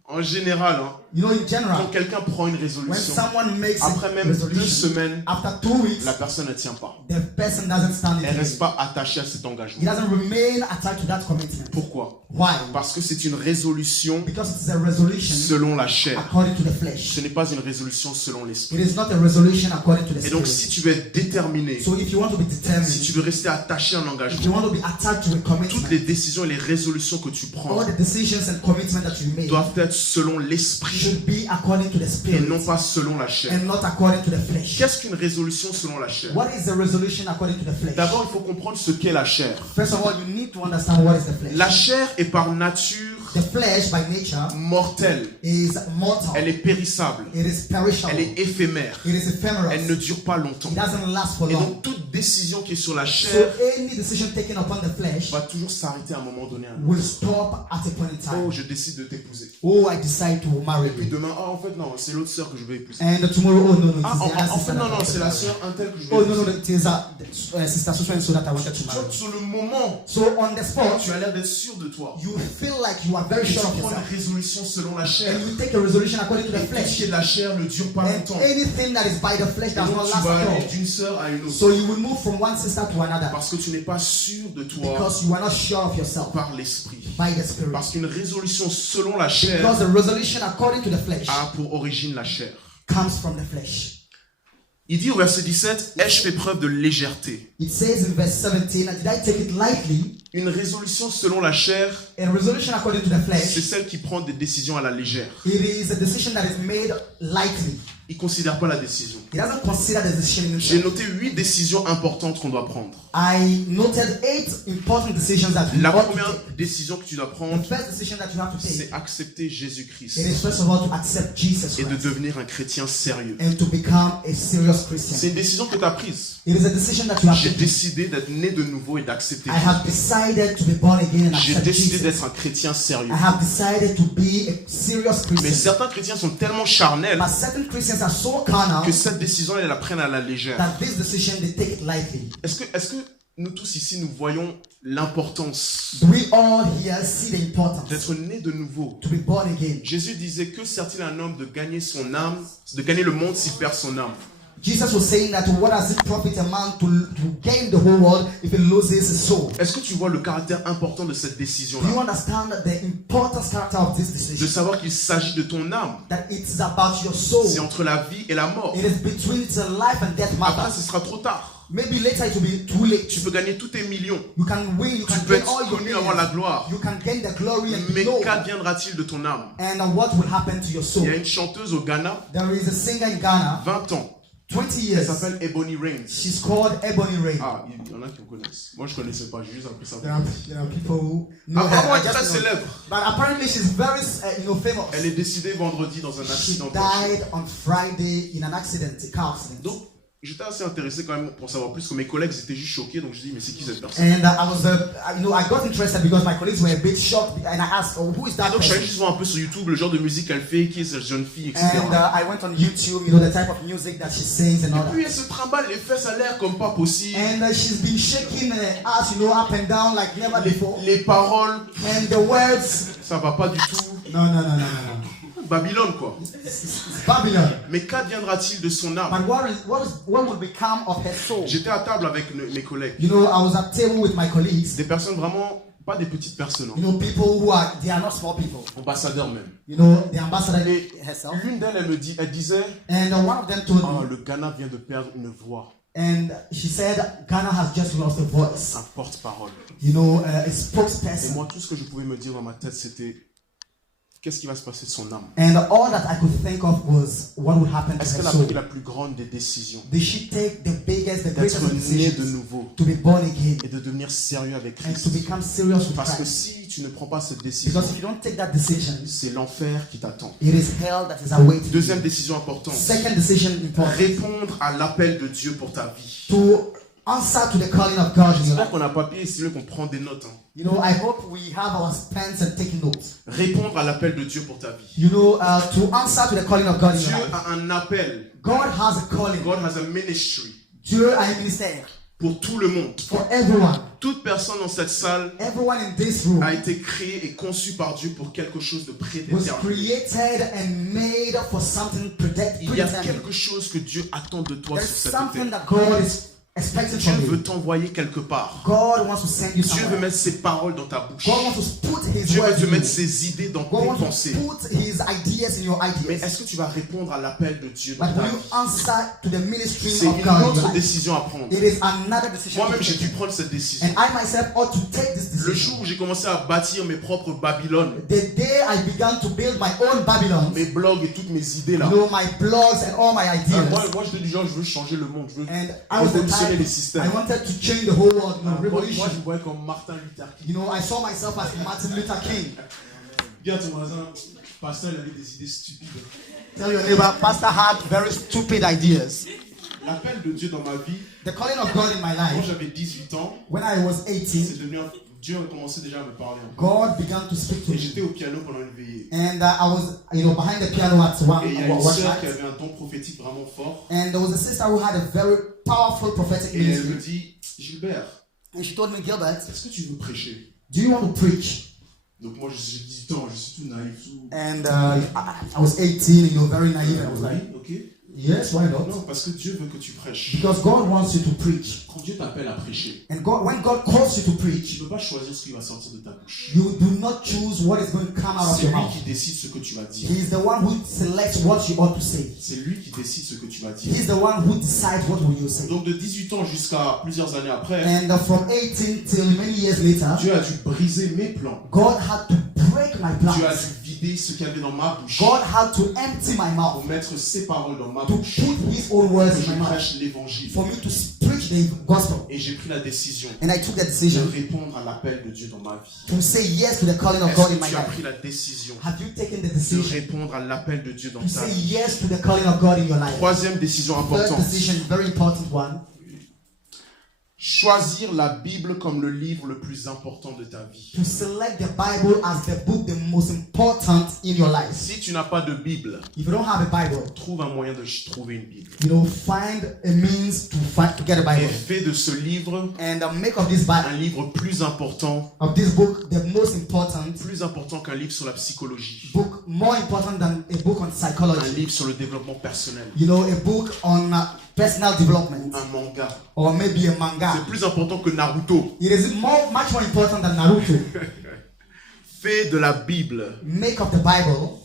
En général, hein, You know, in quand general, quelqu'un prend une when résolution, someone makes après a même 2 resolution, semaines, after 2 weeks, la personne ne tient pas. the person doesn't stand Elle ne in reste it. pas attachée à cet He engagement. doesn't remain attached to that commitment. Pourquoi? Why? Parce que c'est une résolution Because it's a resolution selon la chair. according to the flesh. Ce n'est pas une résolution selon l'esprit. It is not a resolution according to the Et donc, si spirit. tu veux être déterminé, So if you want to be si determined, tu veux rester attaché à un if you engagement, want to be attached to a toutes commitment, les décisions et les résolutions que tu prends all the decisions and commitment that you make doivent être selon l'esprit should be according to the et spirit non pas selon la chair. and not according to the flesh. Qu'est-ce qu'une résolution selon la chair? What is the resolution according to the flesh? D'abord, il faut comprendre ce qu'est la chair. First of all, you need to understand what is the flesh. La chair est par nature The flesh by nature mortelle, is mortal. elle est périssable, It is perishable. elle est éphémère, It is ephemeral. elle ne dure pas longtemps. It doesn't last for Et long. donc toute décision qui est sur la So chair any decision taken upon the flesh va toujours s'arrêter à un moment donné. will stop at a point in time. Oh, je décide de t'épouser. Oh, I decide to marry Et puis you. demain, ah en fait non, c'est l'autre sœur que je vais épouser. And tomorrow, oh no, no, it Ah, is the other en fait sister non, that I non, want c'est to la marry. sœur un tel que je vais Oh no, épouser. no, it is sister so and so that I wanted to Tu vois, marry. sur le moment, So on the spot, tu as l'air d'être sûr de toi. you feel like you are very Et tu sure of prends yourself. une résolution selon la chair. And you take a resolution according to Et the tout ce flesh. qui est de la chair ne dure pas And longtemps. anything that is by the flesh Et does donc not tu last vas at aller all. d'une sœur à une autre. So you will move from one sister to another Parce que tu n'es pas sûr de toi because you are not sure of yourself par l'esprit. by the Spirit. Parce qu'une résolution selon la chair Because the resolution according to the flesh a pour origine la chair. comes from the flesh. Il dit au verset 17, ai-je fait preuve de légèreté? It says in verse 17, did I take it lightly? Une résolution selon la chair, A resolution according to the c'est flesh, celle qui prend des décisions à la légère. it is a decision that is made lightly. Il ne considère pas la décision. It doesn't consider the decision in J'ai itself. noté 8 décisions importantes qu'on doit prendre. I noted 8 important decisions that we La ought to première take. décision que tu dois The prendre, first decision that you have to take, c'est accepter Jésus-Christ it is first of all to accept Jesus et de Christ devenir un chrétien sérieux. and to become a serious C'est Christian. une décision que tu as prise. It is a decision that you have J'ai to take. décidé d'être né de nouveau et d'accepter I have Jésus. decided to be born again and J'ai accept décidé Jesus. d'être un chrétien sérieux. I have decided to be a serious Mais Christian. certains chrétiens sont tellement charnels But certain Christians are so carnal que cette décision, ils la prennent à la légère. that this decision they take it lightly. Est-ce que nous tous ici, nous voyons l'importance Do we all here see the importance d'être né de nouveau? to be born again? Jésus disait, que sert-il à un homme de gagner son âme, de gagner le monde s'il perd son âme? Jesus was saying that what does it profit a man to gain the whole world if he loses his soul? Est-ce que tu vois le caractère important de cette Do you décision-là? understand the importance character of this De decision? savoir qu'il s'agit de ton âme. That it's about your soul. C'est entre la vie et la mort. It is between the life and death Après, matter. ce sera trop tard. Maybe later it will be too late. Tu peux gagner tous tes millions. You can win, you Tu can peux gain être all your connu, avoir la millions. gloire. You can gain the glory and Mais glory. qu'adviendra-t-il de ton âme? And what will happen to your soul? Il y a une chanteuse au Ghana, There is a singer in Ghana, 20 ans. 20 Elle years. s'appelle Ebony Reigns. She's called Ebony Rain. Ah, il y en a qui me connaissent. Moi, je connaissais pas, j'ai juste appris ça. There are people who know her. Apparemment, I elle est très just know. célèbre. But apparently she's very, famous. Elle est décédée vendredi dans un She accident de voiture. died on Friday in an accident, a car accident. Donc, j'étais assez intéressé quand même pour savoir plus, que mes collègues étaient juste choqués, donc je dis, mais c'est qui cette personne? And I got interested because my colleagues were a bit shocked, and I asked, "Oh, who is that Donc, je suis allé person?" juste voir un peu sur YouTube le genre de musique qu'elle fait, qui est cette jeune fille, etc. And I went on YouTube, the type of music that she sings and all Et puis, that. elle se trimballe les fesses à l'air comme pas possible. And she's been shaking her ass, up and down like never before. Les paroles, And the words, ça va pas du tout. no. Babylone, quoi. It's Babylon. Mais qu'adviendra-t-il de son âme? But what will become of her soul? J'étais à table avec mes collègues. I was at table with my colleagues. Des personnes vraiment, pas des petites personnes, hein. People who they are not small people. Ambassadeurs même. The ambassador Et herself. l'une d'elles, elle disait, And one of them told oh, me, le Ghana vient de perdre une voix, and she said, Ghana has just lost a voice. un porte-parole. A Et spokesperson. moi, tout ce que je pouvais me dire dans ma tête, c'était, qu'est-ce qui va se passer de son âme? And all that I could think of was what would happen to Est-ce her qu'elle a soul. pris la plus grande des décisions? Did she take the biggest, the greatest D'être of née de decisions nouveau to be born again et de devenir sérieux avec and Christ. to become serious with Parce que Christ? si tu ne prends pas cette décision, Because if you don't take that decision, c'est l'enfer qui t'attend. it is hell that is awaiting. Deuxième décision importante, Second decision important. répondre à l'appel de Dieu pour ta vie. To answer to the calling of God in your J'espère life. qu'on a papier, c'est mieux qu'on prend des notes, hein. I hope we have our pens and taking notes. Répondre à l'appel de Dieu pour ta vie. To answer to the calling of God in Dieu your life. a un appel. God has a calling. God has a ministry Dieu a un ministère pour tout le monde. for everyone. Toute personne dans cette salle Everyone in this room a été créée et conçue par Dieu pour quelque chose de was prédéterminé. created and made for something Il y a predetermined. quelque chose que Dieu attend de toi There's sur cette something terre. that God is expecting Dieu from veut you. t'envoyer quelque part. God wants to send you Dieu veut somewhere. mettre ses paroles dans ta bouche. God wants to put His Dieu veut words te in mettre you. ses idées dans God tes wants to pensées. put His ideas in your Mais ideas. est-ce que tu vas répondre à l'appel de Dieu dans But ta will you vie? answer to the ministry C'est of une God in your autre life? décision à prendre. It is another decision. Moi-même, to j'ai take. dû prendre cette décision. And I myself ought to take this Le decision. jour où j'ai commencé à bâtir mes propres Babylone, The day I began to build my own Babylon, mes blogs et toutes mes idées là. my blogs and all my ideas. Moi, j'étais du genre, je veux changer le monde, je veux And I was the révolutionner les type, systèmes. I wanted to change the whole world, Moi, revolution. je me voyais comme Martin Luther King. I saw myself as Martin Luther King. Dis à ton voisin, pasteur, il avait des idées stupides. Tell your neighbor, Pastor had very stupid ideas. L'appel de Dieu dans ma vie, The calling of God in my quand life, j'avais 18 ans, when I was c'est 18, devenu Dieu a commencé déjà à me parler. God began to speak to Et me. j'étais au piano pendant une veillée. And I was, behind the piano at one, Et il y a une one sœur qui night. avait un don prophétique vraiment fort. And there was a sister who had a very powerful prophetic Et elle me ministry. dit, Gilbert, And she told me, Gilbert, est-ce que tu veux prêcher? do you want to preach? Donc moi j'ai 18 ans, je suis tout naïf. Tout... And I was 18, very naive. And I was like, Ok. yes, why not? Non, parce que Dieu veut que tu prêches. Because God wants you to preach. Quand Dieu t'appelle à prêcher, And when God calls you to tu preach, ne peux pas choisir ce qui va sortir de ta bouche. you do not choose what is going to come out of C'est your lui mouth. qui décide ce que tu vas dire. He is the one who selects what you ought to say. C'est lui qui décide ce que tu vas dire. He is the one who decides what will you say. Donc de 18 ans jusqu'à plusieurs années après, And from 18 till many years later, Dieu a dû briser mes plans. God had to break my Dieu a plans. dû vider ce qu'il y avait dans ma bouche God had to empty my mouth, pour mettre ses paroles dans ma to bouche. put His own words Que in je my mouth, prêche l'évangile. for me to preach the gospel. Et j'ai pris la décision And I took the de decision répondre à l'appel de Dieu dans ma vie. to say yes to the calling of Est-ce God in que my tu as life. pris la décision Have you taken the de decision répondre à l'appel de Dieu dans to ta say vie? yes to the calling of God in your life? Troisième décision Third importante. decision, very important one. Choisir la Bible comme le livre le plus important de ta vie. To select the Bible as the book the most important in your life. Si tu n'as pas de Bible, If you don't have a Bible, trouve un moyen de trouver une Bible. find a means to get a Et Bible. fais de ce livre And make of this un Bible, livre plus important the most important qu'un livre sur la psychologie, book, more important than a book on un psychology. livre sur le développement personnel, A book on personal development, un manga. or maybe a manga. C'est plus important que Naruto. It is much more important than Naruto. Fais de la Bible Make of the Bible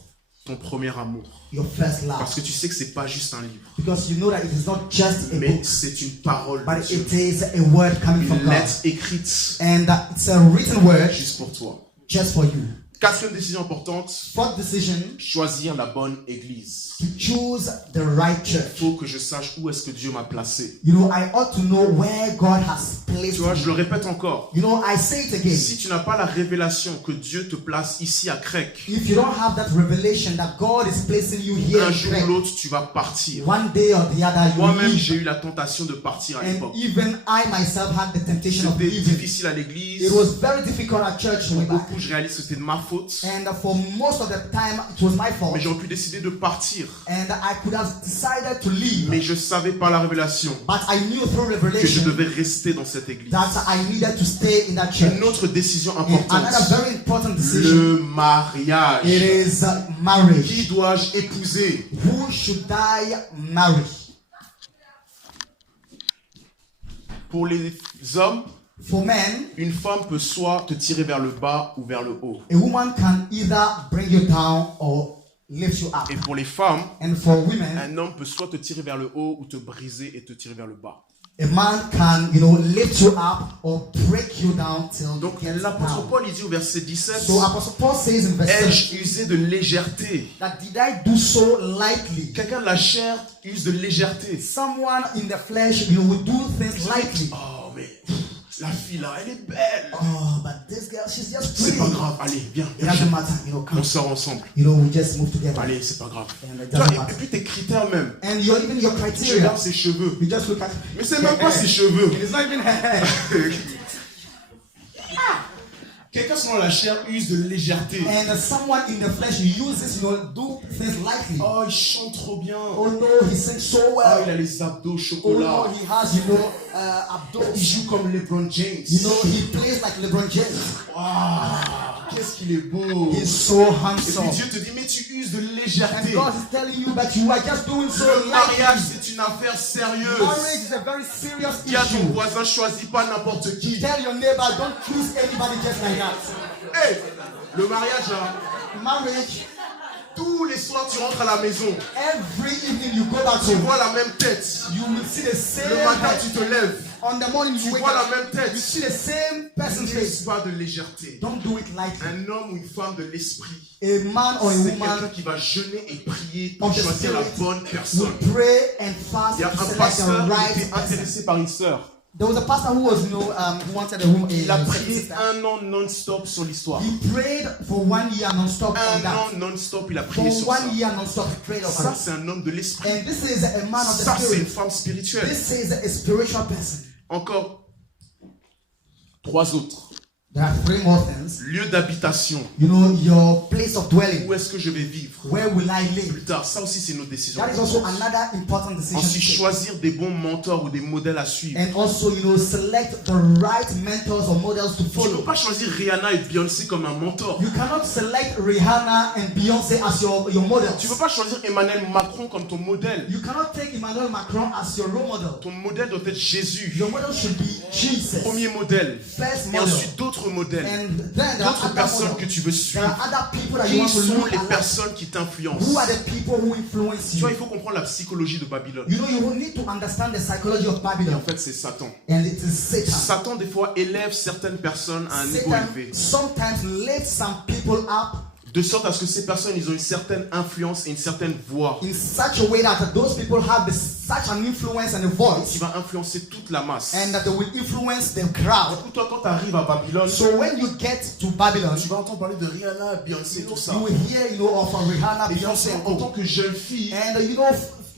ton premier amour. your first love. Parce que tu sais que c'est pas juste un livre, Because you know that it is not just a mais book, c'est une parole de but Dieu. it is a word coming from Une God. lettre écrite And it's a written word juste pour toi. just for you. Quatrième décision importante, Fourth decision, choisir la bonne église. to choose the right Il church. faut que je sache où est-ce que Dieu m'a placé. I ought to know where God has placed Tu vois, je le me. répète encore. I say it again. Si tu n'as pas la révélation que Dieu te place ici à Crec, If you don't have that revelation that God is placing you here un in jour ou Crete, l'autre, tu vas partir. one day or the other you Moi-même, leave. j'ai eu la tentation de partir à And l'époque. even I myself had the temptation of C'était leaving. difficile à l'église. It was very difficult at church way Pour back. beaucoup, je réalise que c'était de ma faute. And for most of the time, it was my fault. Mais j'aurais pu décider de partir. And I could have decided to leave. Mais je savais par la révélation But I knew through que je revelation devais rester dans cette église. that I needed to stay in that church. Une autre décision And importante, another very important decision, le mariage. it is marriage. Qui dois-je épouser? Who should I marry? Pour les hommes, For men, une femme peut soit te tirer vers le bas ou vers le haut. a woman can either bring you down or lift you up. Et pour les femmes, And for women, un homme peut soit te tirer vers le haut ou te briser et te tirer vers le bas. a man can, lift you up or break you down till you Donc get l'apôtre down. Paul il dit au verset 17, So Apostle Paul says in verse 7 ai-je usé de légèreté? that did I do so lightly? Quelqu'un de la chair use de légèreté. Someone in the flesh, will do things lightly. Oh mais la fille là, elle est belle. Oh, but this girl, she's just C'est pretty. pas grave, allez, viens. It doesn't matter, come. On sort ensemble. We just move together. Allez, c'est pas grave. And it Tu vois, doesn't et matter. puis tes critères même. And even your Tu criteria, regardes ses cheveux. you just look at. Mais c'est même pas ses cheveux. It's not even hair. Quelqu'un selon la chair use de légèreté. And someone in the flesh uses, do things lightly. Oh, il chante trop bien. Oh no, he sings so Oh, well. il a les abdos Oh chocolat. no, he has, Il abdos. joue comme LeBron James. He plays like LeBron James. Waouh, qu'est-ce qu'il est beau. He's so Et handsome. puis Dieu te dit, mais tu uses de And légèreté. God is telling you that you are just doing so Le mariage, lightly. c'est une affaire sérieuse. Marriage is a very serious Dis à ton issue. voisin, choisis pas n'importe qui. Tell your neighbor, don't choose anybody just like that. Hey, le mariage, là, Marriage, tous les soirs, tu rentres à la maison. every evening you go back Tu home, vois la même tête. you will see the same Le matin, head. tu te lèves. On the morning Tu you wake vois la up, même tête. you see the same person's N'use face. pas de légèreté. Don't do it lightly. Un homme ou une femme de l'esprit, A man or a c'est quelqu'un woman qui va jeûner et prier pour of the choisir la spirit bonne will personne. pray and fast Il y a to un select pasteur the qui right était person. intéressé par une sœur. There was a pastor who was, who wanted a woman. Il a prié un an non-stop sur l'histoire. He prayed for 1 year non-stop on Un that. an non-stop, il a prié For sur ça. 1 year non-stop, he prayed on Ça, that. c'est un homme de l'esprit. And this is a man of the Ça, c'est une spirit. femme spirituelle. This is a spiritual person. Encore 3 autres. There are 3 more things. Lieu d'habitation. Your place of dwelling. Où est-ce que je vais vivre? Where will I live? Plus tard, ça aussi, c'est notre décision. That is also another important decision. Ensuite, to take. choisir des bons mentors ou des modèles à suivre. And also, select the right mentors or models to Tu ne peux follow. pas choisir Rihanna et Beyoncé comme un mentor. You cannot select Rihanna and Beyonce as your models. Tu ne peux pas choisir Emmanuel Macron comme ton modèle. You cannot take Emmanuel Macron as your role model. Ton modèle doit être Jésus. Your model should be Jesus. Premier modèle. First Et model. ensuite d'autres modèles. And then there are D'autres other personnes models. que tu veux There are suivre. other people that you Qui want to sont look les at. personnes qui t'influencent? Who are the people who influence Tu vois, you? il faut comprendre la psychologie de Babylone. You will need to understand the psychology of Et Babylon. en fait, c'est Satan. And it is Satan. Satan, des fois, élève certaines personnes à un niveau Satan élevé. sometimes lifts some people up De sorte à ce que ces personnes, ils ont une certaine influence et une certaine voix in such a way that those people have such an influence and a qui voice, va influencer toute la masse. and that they will influence the Du crowd. coup, toi, quand tu arrives à Babylone, So when you get to Babylon, tu vas entendre parler de Rihanna, Beyoncé, tout ça. you will hear, of Rihanna, Et Beyonce, forcément, en tant que jeune fille, and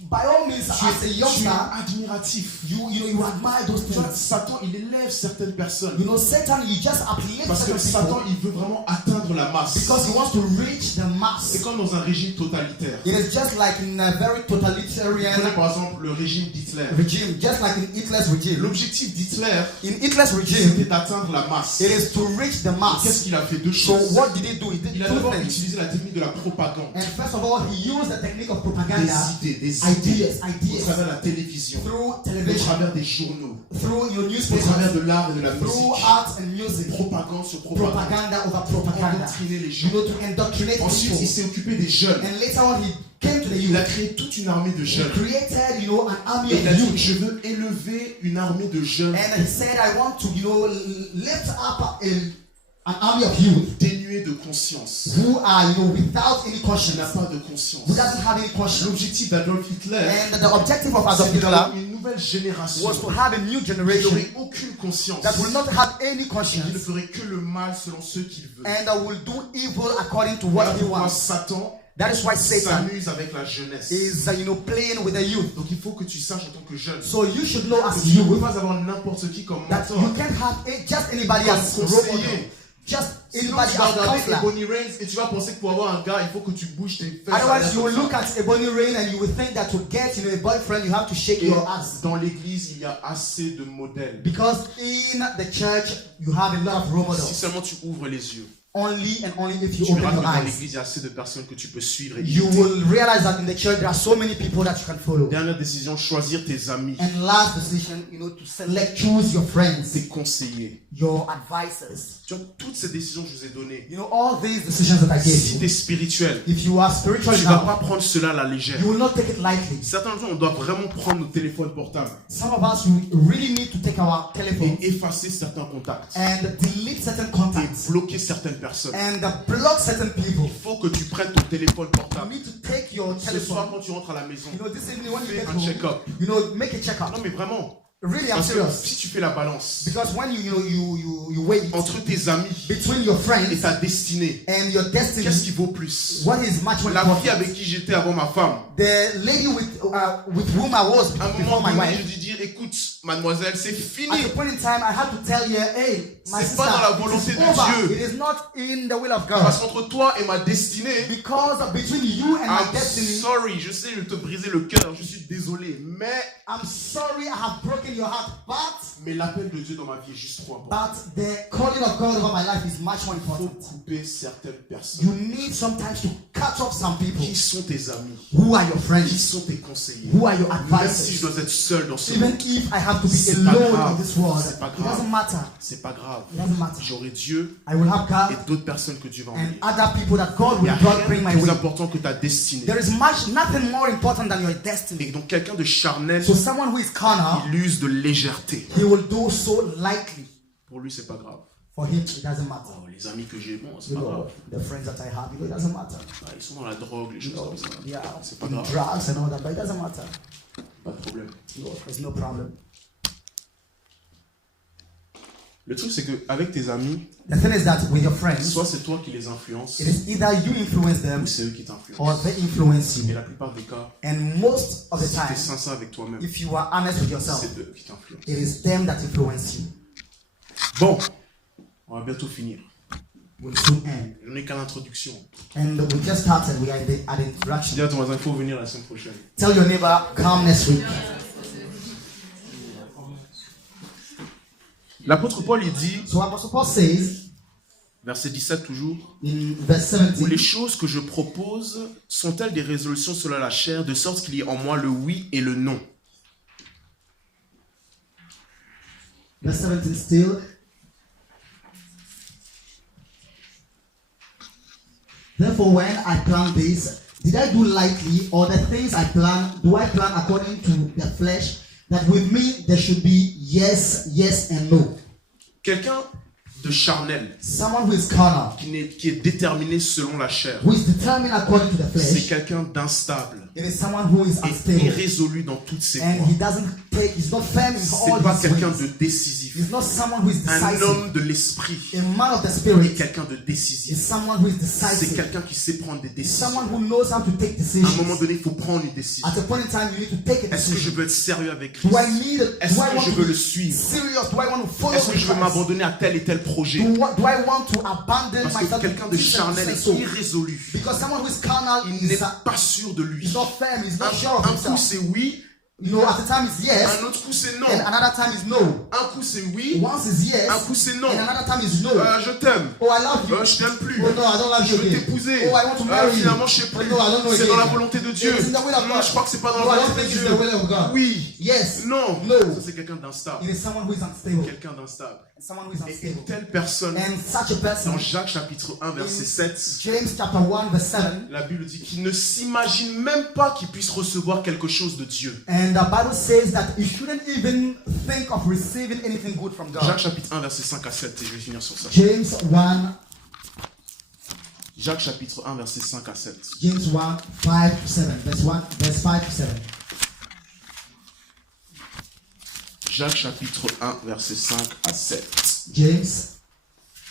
by all means, as a tu es youngster, admiratif. you admire those Tu vois, things. Satan, il élève certaines personnes. Satan, you just uplift Parce que certain Satan, people il veut vraiment atteindre la masse. because he wants to reach the mass. C'est comme dans un régime totalitaire. It is just like in a very totalitarian Prenez par exemple le régime d'Hitler. regime, just like in Hitler's regime. L'objectif d'Hitler, In Hitler's regime, c'était d'atteindre la masse. it is to reach the Et mass. qu'est-ce qu'il a fait? 2 So choses. what did he do? He did Il a 2 d'abord things. utilisé la technique de la propagande. And first of all, he used the technique of propaganda, Des idées, au ideas, travers de la télévision, through au television, travers des journaux, through your au newspapers, travers de l'art et de la through musique. art and music, Propagande sur propagande. propaganda over propaganda. Endoctriner les gens. To indoctrinate Ensuite, il people. s'est occupé des jeunes. And later on, he came to the Il a youth. créé toute une armée de He jeunes. created, an army Et il a dit, of youth. je veux élever une armée de jeunes And he said, I want to, lift up an army of youth dénués de conscience. who are, without any Qui conscience, n'a pas de conscience. who doesn't have any conscience. L'objectif d'Adolf Hitler, And the objective of Adolf c'est Hitler d'avoir une nouvelle génération was to have a new qui generation n'aurait aucune conscience. that will not have any Qui ne conscience ferait que le mal selon ce qu'il veut. and that will do evil according to Voilà what he pourquoi wants. Satan That is why Satan s'amuse avec la jeunesse. is, playing with the youth. Donc il faut que tu saches en tant que jeune So you should know que as tu ne peux youth pas avoir n'importe qui comme that mentor. you can't have just anybody Comme as role conseiller. model. Just Sinon anybody tu vas as regarder counselor. Ebony Reigns et tu vas penser que pour avoir un gars, il faut que tu bouges tes fesses. Otherwise, you will comme look ça. at Ebony Rain and you will think that to get a boyfriend, you have to shake Et your ass. dans l'église, il y a assez de modèles. Because in the church, you have a lot of role Si models. seulement tu ouvres les yeux, Only and only if you tu open verras que your dans eyes. l'église, il y a assez de personnes que tu peux suivre et You imiter. will realize that in the church, there are so many people that you can follow. Dernière décision, choisir tes amis, And last decision, to choose your friends, tes conseillers. your advisors. Tu vois, toutes ces décisions que je vous ai données, All these decisions that I gave si tu you, es spirituel, if you are spiritual tu ne vas enough, pas prendre cela à la légère. you will not take it lightly. Certains gens, on doit vraiment prendre nos téléphones portables Some of us really need to take our telephone et effacer certains contacts and delete certain et contacts bloquer certaines personnes. and block certain people. Il faut que tu prennes ton téléphone You portable. need to take your Ce soir, telephone. quand tu rentres à la maison, This evening when you fais get un home, check-up. make a checkup. Non mais vraiment, Really, I'm parce que serious. si tu fais la balance Because when you wait entre tes amis between your et friends ta destinée, and your qu'est-ce destiny, qui vaut plus? what is much more La fille important? avec qui j'étais avant ma femme, The lady with whom I was à un before moment my donné, je wife. dis dire, écoute, mademoiselle, c'est At fini. a point in time, I had to tell you, hey, my C'est sister, pas dans la volonté it is de over. Dieu. It is not in the will of God. Parce qu'entre toi et ma destinée, Because between you and my I'm destiny, sorry, je sais, je te briser le cœur, je suis désolé, mais I'm sorry I have broken your heart, mais l'appel de Dieu dans ma vie est juste trop important. but the calling of God over my life is much more Il faut important. couper certaines You personnes. need sometimes to cut off some people. Qui sont tes amis? Who are your Qui friends? sont tes conseillers? Who are your Même si je advisors? dois être seul dans ce Even monde, if I have to be C'est pas alone grave. in this world, C'est pas it grave. doesn't matter. c'est pas grave. It doesn't matter. J'aurai Dieu I will have et God d'autres personnes que Dieu va and envoyer. other people that God Il n'y will a God bring rien my de plus way. important que ta destinée. There is nothing more important than your destiny. Et donc quelqu'un de charnel, So someone who is carnal, il use de légèreté. he will do so lightly. Pour lui, c'est pas grave. For him, it doesn't matter. Oh, les amis que j'ai, bon, c'est You pas know, grave. the friends that I have, it doesn't matter. Ah, ils sont dans la drogue, les choses comme ça. Yeah, C'est pas in grave. drugs and all that, but it doesn't matter. Pas de problème. No, there's no problem. Le truc, c'est qu'avec tes amis, The thing is that with your friends, soit c'est toi qui les influences, it is either you influence them ou c'est eux qui t'influencent. or they influence Et you. la plupart des cas, And most of the si tu es time, sincère avec toi-même, if you are honest with yourself, c'est eux qui t'influencent. it is them that influence you. Bon, on va bientôt finir. We'll soon end. Je n'ai qu'à l'introduction. And we just started. We are at the Dis introduction. à ton voisin, il faut venir la semaine prochaine. Tell your neighbor, come next week. L'apôtre Paul, il dit, So Apostle Paul says verset 17 toujours, in verse « Ou les 17, choses que je propose sont-elles des résolutions selon la chair, de sorte qu'il y ait en moi le oui et le non. verse 17 still. Therefore, when I plan this, did I do lightly, or the things I plan, do I plan according to the flesh, that with me there should be yes, yes, and no? Quelqu'un de charnel, Someone who is carnal, qui est déterminé selon la chair, who is determined according to the c'est flesh, quelqu'un d'instable it is someone who is et unstable, irrésolu dans toutes ses and voies. he doesn't take, he's not firm in C'est all pas his quelqu'un ways. de décisif. He's not someone who is Un decisive. homme de l'esprit A man of the est spirit quelqu'un de is décisif. someone who is C'est decisive. quelqu'un qui sait prendre des décisions. Someone who knows how to take À un moment decisions. donné, il faut prendre une décision. At a point in time, you need to take a Est-ce que je decision. veux être sérieux avec Christ? Do I need it? Est-ce Do I que want je to veux be le suivre? serious? Do I want to follow Est-ce que with je veux Christ? m'abandonner à tel et tel projet? Do I want to abandon Parce que myself quelqu'un to de this charnel and est so? irrésolu. Because someone who is carnal Il n'est is pas sûr de lui. he's not firm, he's not sure of Un coup himself. c'est oui, You know, at the time it's yes, un autre coup c'est non. and another time is no. Un coup c'est oui, Once is yes, un coup c'est non. and another time is no. Je t'aime. Oh, I love you. Je t'aime plus. Oh no, I don't love Je you veux again. t'épouser. Oh, I want to marry you. Finalement, je sais Oh, plus. no, I don't know C'est again. dans la volonté de Dieu. It's in the will of God. Je crois que c'est pas dans No, I la don't volonté think de it's Dieu. the will of God. Oui. Yes. Non. No. Ça, c'est quelqu'un d'instable. It is someone who is unstable. Quelqu'un d'instable. Someone who is Et unstable. une telle personne, And such a person, dans Jacques chapitre 1, verset 7, James chapter 1 verse 7, la Bible dit qu'il ne s'imagine même pas qu'il puisse recevoir quelque chose de Dieu. and the Bible says that you shouldn't even think of receiving anything good from Jacques God. chapitre 1, verset 5 à 7, et je vais finir sur ça. James 1, Jacques chapitre 1, verset 5 à 7. James 1, 5 to 7, verse 5 to 7. Jacques chapitre 1, verset 5 à 7. James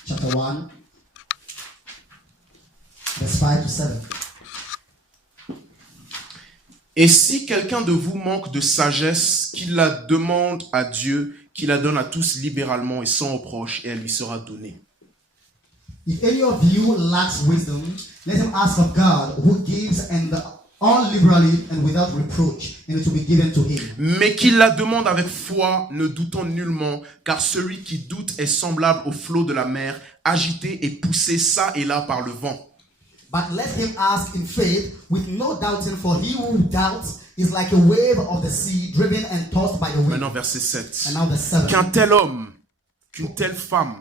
chapter 1, verse 5 to 7. Et si quelqu'un de vous manque de sagesse, qu'il la demande à Dieu, qu'il la donne à tous libéralement et sans reproche, et elle lui sera donnée. If any of you lacks wisdom, let him ask of God, who gives and all liberally and without reproach, and it will be given to him. Mais qu'il la demande avec foi, ne doutant nullement, car celui qui doute est semblable au flot de la mer, agité et poussé ça et là par le vent. But let him ask in faith, with no doubting, for he who doubts is like a wave of the sea, driven and tossed by the wind. Maintenant, verset 7. And now the 7. Qu'un tel homme, qu'une telle femme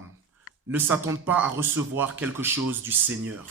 ne s'attendent pas à recevoir quelque chose du Seigneur.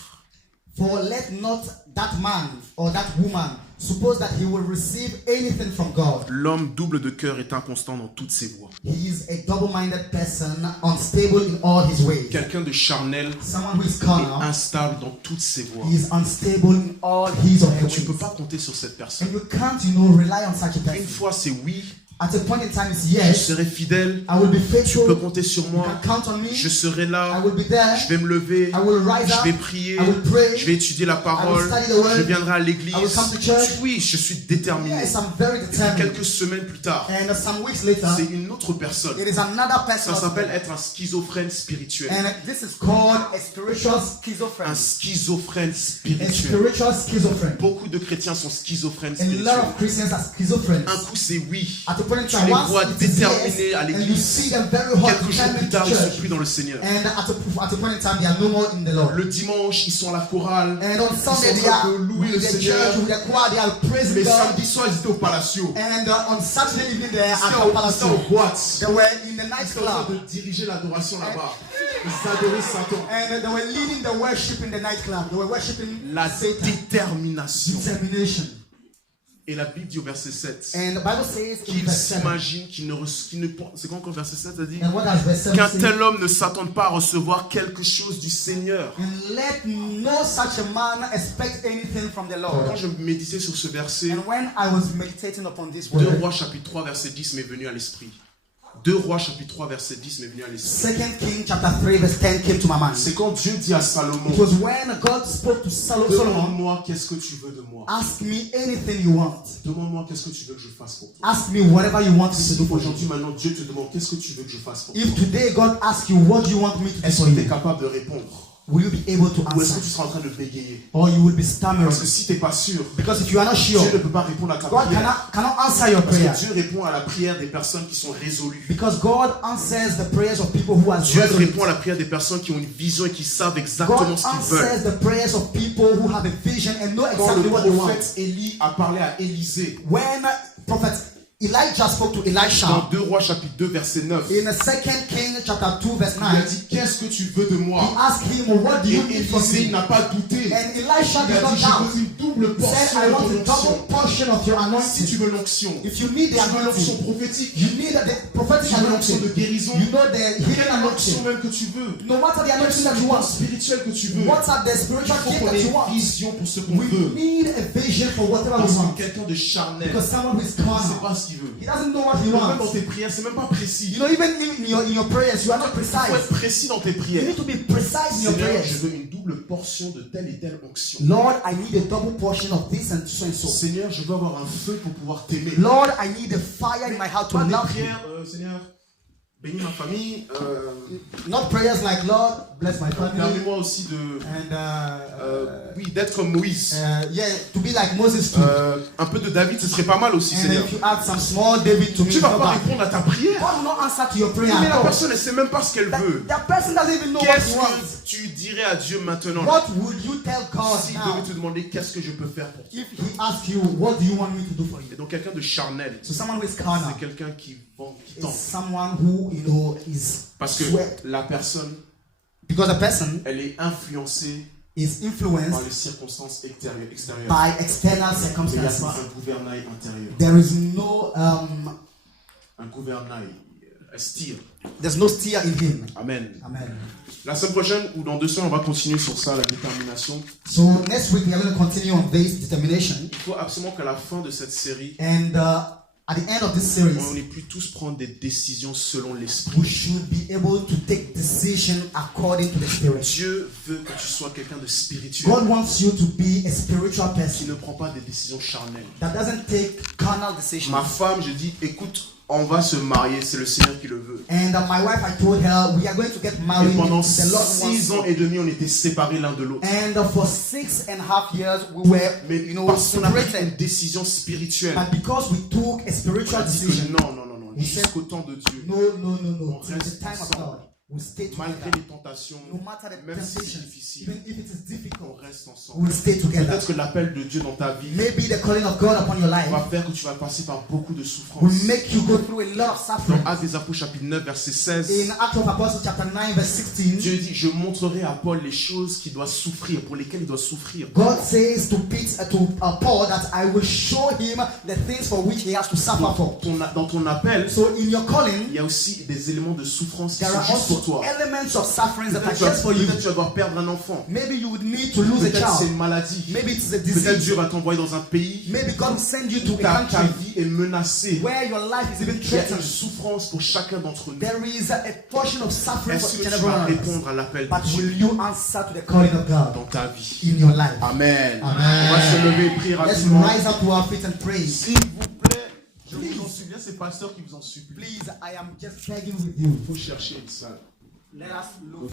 For let not that man or that woman suppose that he will receive anything from God. L'homme double de cœur est inconstant dans toutes ses voies. He is a double-minded person, unstable in all his ways. Quelqu'un de charnel Someone who is est carnal, instable dans toutes ses voies. he is unstable in all his of Tu the ne peux ways. pas compter sur cette personne. And you can't, rely on such a Une person. fois c'est oui, At a point in time, it's je yes, serai fidèle, I will be tu peux faithful, compter sur you moi, can count on me, je serai I là, will be there, je vais me lever, I will rise je up, vais prier, I will pray, je vais étudier la parole, study the word, je viendrai à l'église. I will come to church. Oui, je suis déterminé. Yes, I'm very Et puis determined. quelques semaines plus tard, And some weeks later, c'est une autre personne. it is another person. Ça s'appelle être un schizophrène spirituel. And this is called a spiritual Un schizophrenia. schizophrène A spirituel. spiritual schizophrenia. Beaucoup de chrétiens sont schizophrènes And a lot spirituels. of Christians are schizophrenics. Un coup c'est oui, At a point in tu time, les once vois it is déterminés à yes, and you l'église. see them very hot, Quelques jours plus determined tard, to ils ne sont church. plus dans le Seigneur. And at a point in time, they are no more in the Lord. Le dimanche, ils sont à la chorale. And on Sunday, Ils they sont en are train de louer le with the Seigneur. church, with the choir, they are praising Les God. samedis soirs, ils étaient au Palacio. And on Saturday evening, they are Ils at étaient the aux palace. boîtes. They were in the Ils étaient en nightclub. train de diriger l'adoration là-bas. Ils adoraient Satan. And they were leading the worship in the nightclub. They were worshiping La Satan. détermination. Determination. Et la Bible dit au verset 7 And the Bible says in qu'il verse 7. s'imagine c'est quoi encore verset 7 a dit? And what does verse 7 Qu'un say? tel homme ne s'attende pas à recevoir quelque chose du Seigneur. And let no such a man expect anything from the Quand Lord. je méditais sur ce verset, And when I was meditating upon this 2 word, Rois chapitre 3 verset 10 m'est venu à l'esprit. 2 Rois chapitre 3 verset 10 m'est venu à l'esprit. 2 Kings chapter 3 verse 10 came to my mind. C'est quand Dieu dit à Salomon, It was when God spoke to Solomon, demande-moi qu'est-ce que tu veux de moi. ask me anything you want. Demande-moi qu'est-ce que tu veux que je fasse pour toi. Ask me whatever you want me to Si do for you. aujourd'hui maintenant Dieu te demande qu'est-ce que tu veux que je fasse pour toi. If today God asks you what do you want me to do Est-ce for que tu es you, capable de répondre? will you be able to Ou est-ce que tu answer? seras en train de bégayer? Or you will be stammering? Parce que si tu n'es pas sûr, Because if you are not Dieu sure, ne peut pas répondre à ta God prière. cannot answer your Parce prayer. que Dieu répond à la prière des personnes qui sont résolues. Because God answers the prayers of people who are Dieu resolute. répond à la prière des personnes qui ont une vision et qui savent exactement God ce qu'ils veulent. answers the prayers of people who have a vision and know Quand exactly le what they want. prophète Élie a parlé à Élisée, When prophet Elijah spoke to dans Elisha 2 Rois chapitre 2 verset 9, in 2 Kings chapter 2 verse il a 9, dit qu'est-ce que tu veux de moi? he asked him, what do Et you need from Élisée me? n'a pas douté. And Elisha Il did a not dit doubt. je veux une double He said, portion I de want ton a onction. double portion of your Si anointing. tu veux l'onction, If you need tu the veux l'onction anointing, prophétique, you need the prophetic tu veux l'onction de anointing. guérison, You know the hidden quelle onction anointing. même que tu veux, No matter the quel anointing that you don want, spirituel que tu veux, what are the il spiritual faut gifts qu'on that ait you une want? vision pour ce qu'on We veut. need a vision for whatever Parce we que want. quelqu'un de charnel, Because someone who is il ne sait carnal, pas ce qu'il veut. he doesn't know what he Même dans wants. tes prières, c'est même pas précis. You know, even in your prayers, you are not Il faut être precise. précis dans tes You prières. need to be precise in your Seigneur, je prayers. veux une double portion de telle et telle onction. Lord, I need a double portion of this and so and so. Seigneur, je veux avoir un feu pour pouvoir t'aimer. Lord, I need a fire in my heart to Pas des love you. prières, Seigneur, bénis ma famille. Not prayers like, Lord, bless my family. Permets-moi aussi de, And oui, d'être comme Moïse. yeah, to be like Moses too. Un peu de David, ce serait pas mal aussi, And Seigneur. if you add some small David to me, Tu vas not pas bad. répondre à ta prière. God will not answer to your prayer Mais la at all. personne, elle sait même pas ce qu'elle veut. That person doesn't even know what Qu'est-ce he wants. que tu dirais à Dieu maintenant? What would you tell God S'il now devait te demander qu'est-ce que je peux faire pour toi? if he asks you, what do you want me to do for Et you? donc quelqu'un de charnel, So someone who is c'est carnal quelqu'un qui vend, qui is tente. someone who, you know, is Parce que sweat. la personne, Because a person elle est influencée is par influenced les circonstances extérieures. by external Mais il n'y a circumstances. pas un gouvernail intérieur. There is no Un gouvernail, un steer. there's no steer in him. Amen. Amen. La semaine prochaine ou dans 2 semaines, on va continuer sur ça, la détermination. So next week we are going to continue on this determination, Il faut absolument qu'à la fin de cette série, and at the end of this series, on ait pu tous prendre des décisions selon we l'esprit. should be able to take decision according to the Spirit. Dieu veut que tu sois quelqu'un de spirituel, God wants you to be a spiritual qui person ne prend pas des décisions charnelles. that doesn't take carnal decisions. Ma femme, je dis, écoute, on va se marier, c'est le Seigneur qui le veut. And my wife, I told her, we are going to get Et married. pendant The Lord 6 ans wants. et demi, on était séparés l'un de l'autre. And for 6.5 years, we were, Mais you know, parce qu'on a pris une separated. décision spirituelle, But because we took a on spiritual a dit que decision, non, non, non, non, jusqu'au temps de Dieu, no, On till reste the time of ensemble. God, we stay malgré together. les tentations, No matter the même si c'est temptations, difficile, even if it is on difficult, reste ensemble. we'll stay together. Peut-être que l'appel de Dieu dans ta vie Maybe the calling of God upon your life va faire que tu vas passer par beaucoup de souffrances. will make you go through a lot of Dans suffering. Actes des Apôtres chapitre 9 verset 16, In Acts of Apostles chapter 9 verse 16, Dieu dit, je montrerai à Paul les choses qu'il doit souffrir, pour lesquelles il doit souffrir. God says to Paul that I will show him the things for which he has to suffer for. Dans ton appel, So in your calling, il y a aussi des éléments de souffrance qui there sont are juste pour also toi. elements of sufferings that are Peut-être just for you. tu vas devoir perdre un enfant. Maybe you would need to lose a Peut-être c'est child. une maladie. Maybe it's a Peut-être disease. Dieu va t'envoyer dans un pays Maybe God will send you to où a ta country vie est menacée. where your life is even Il y a une threatened. souffrance pour chacun d'entre nous. There is a portion of suffering for Est-ce each que and tu every vas one of us. répondre à l'appel de But Dieu will you answer to the calling of God dans ta vie? in your life? Amen. Amen. On va se lever et prier Let's rapidement. rise up to our feet and praise. S'il vous plaît, je vous en supplie, c'est pasteur qui vous en supplie. Please, I am just begging with you. Il faut chercher une salle. Let us look.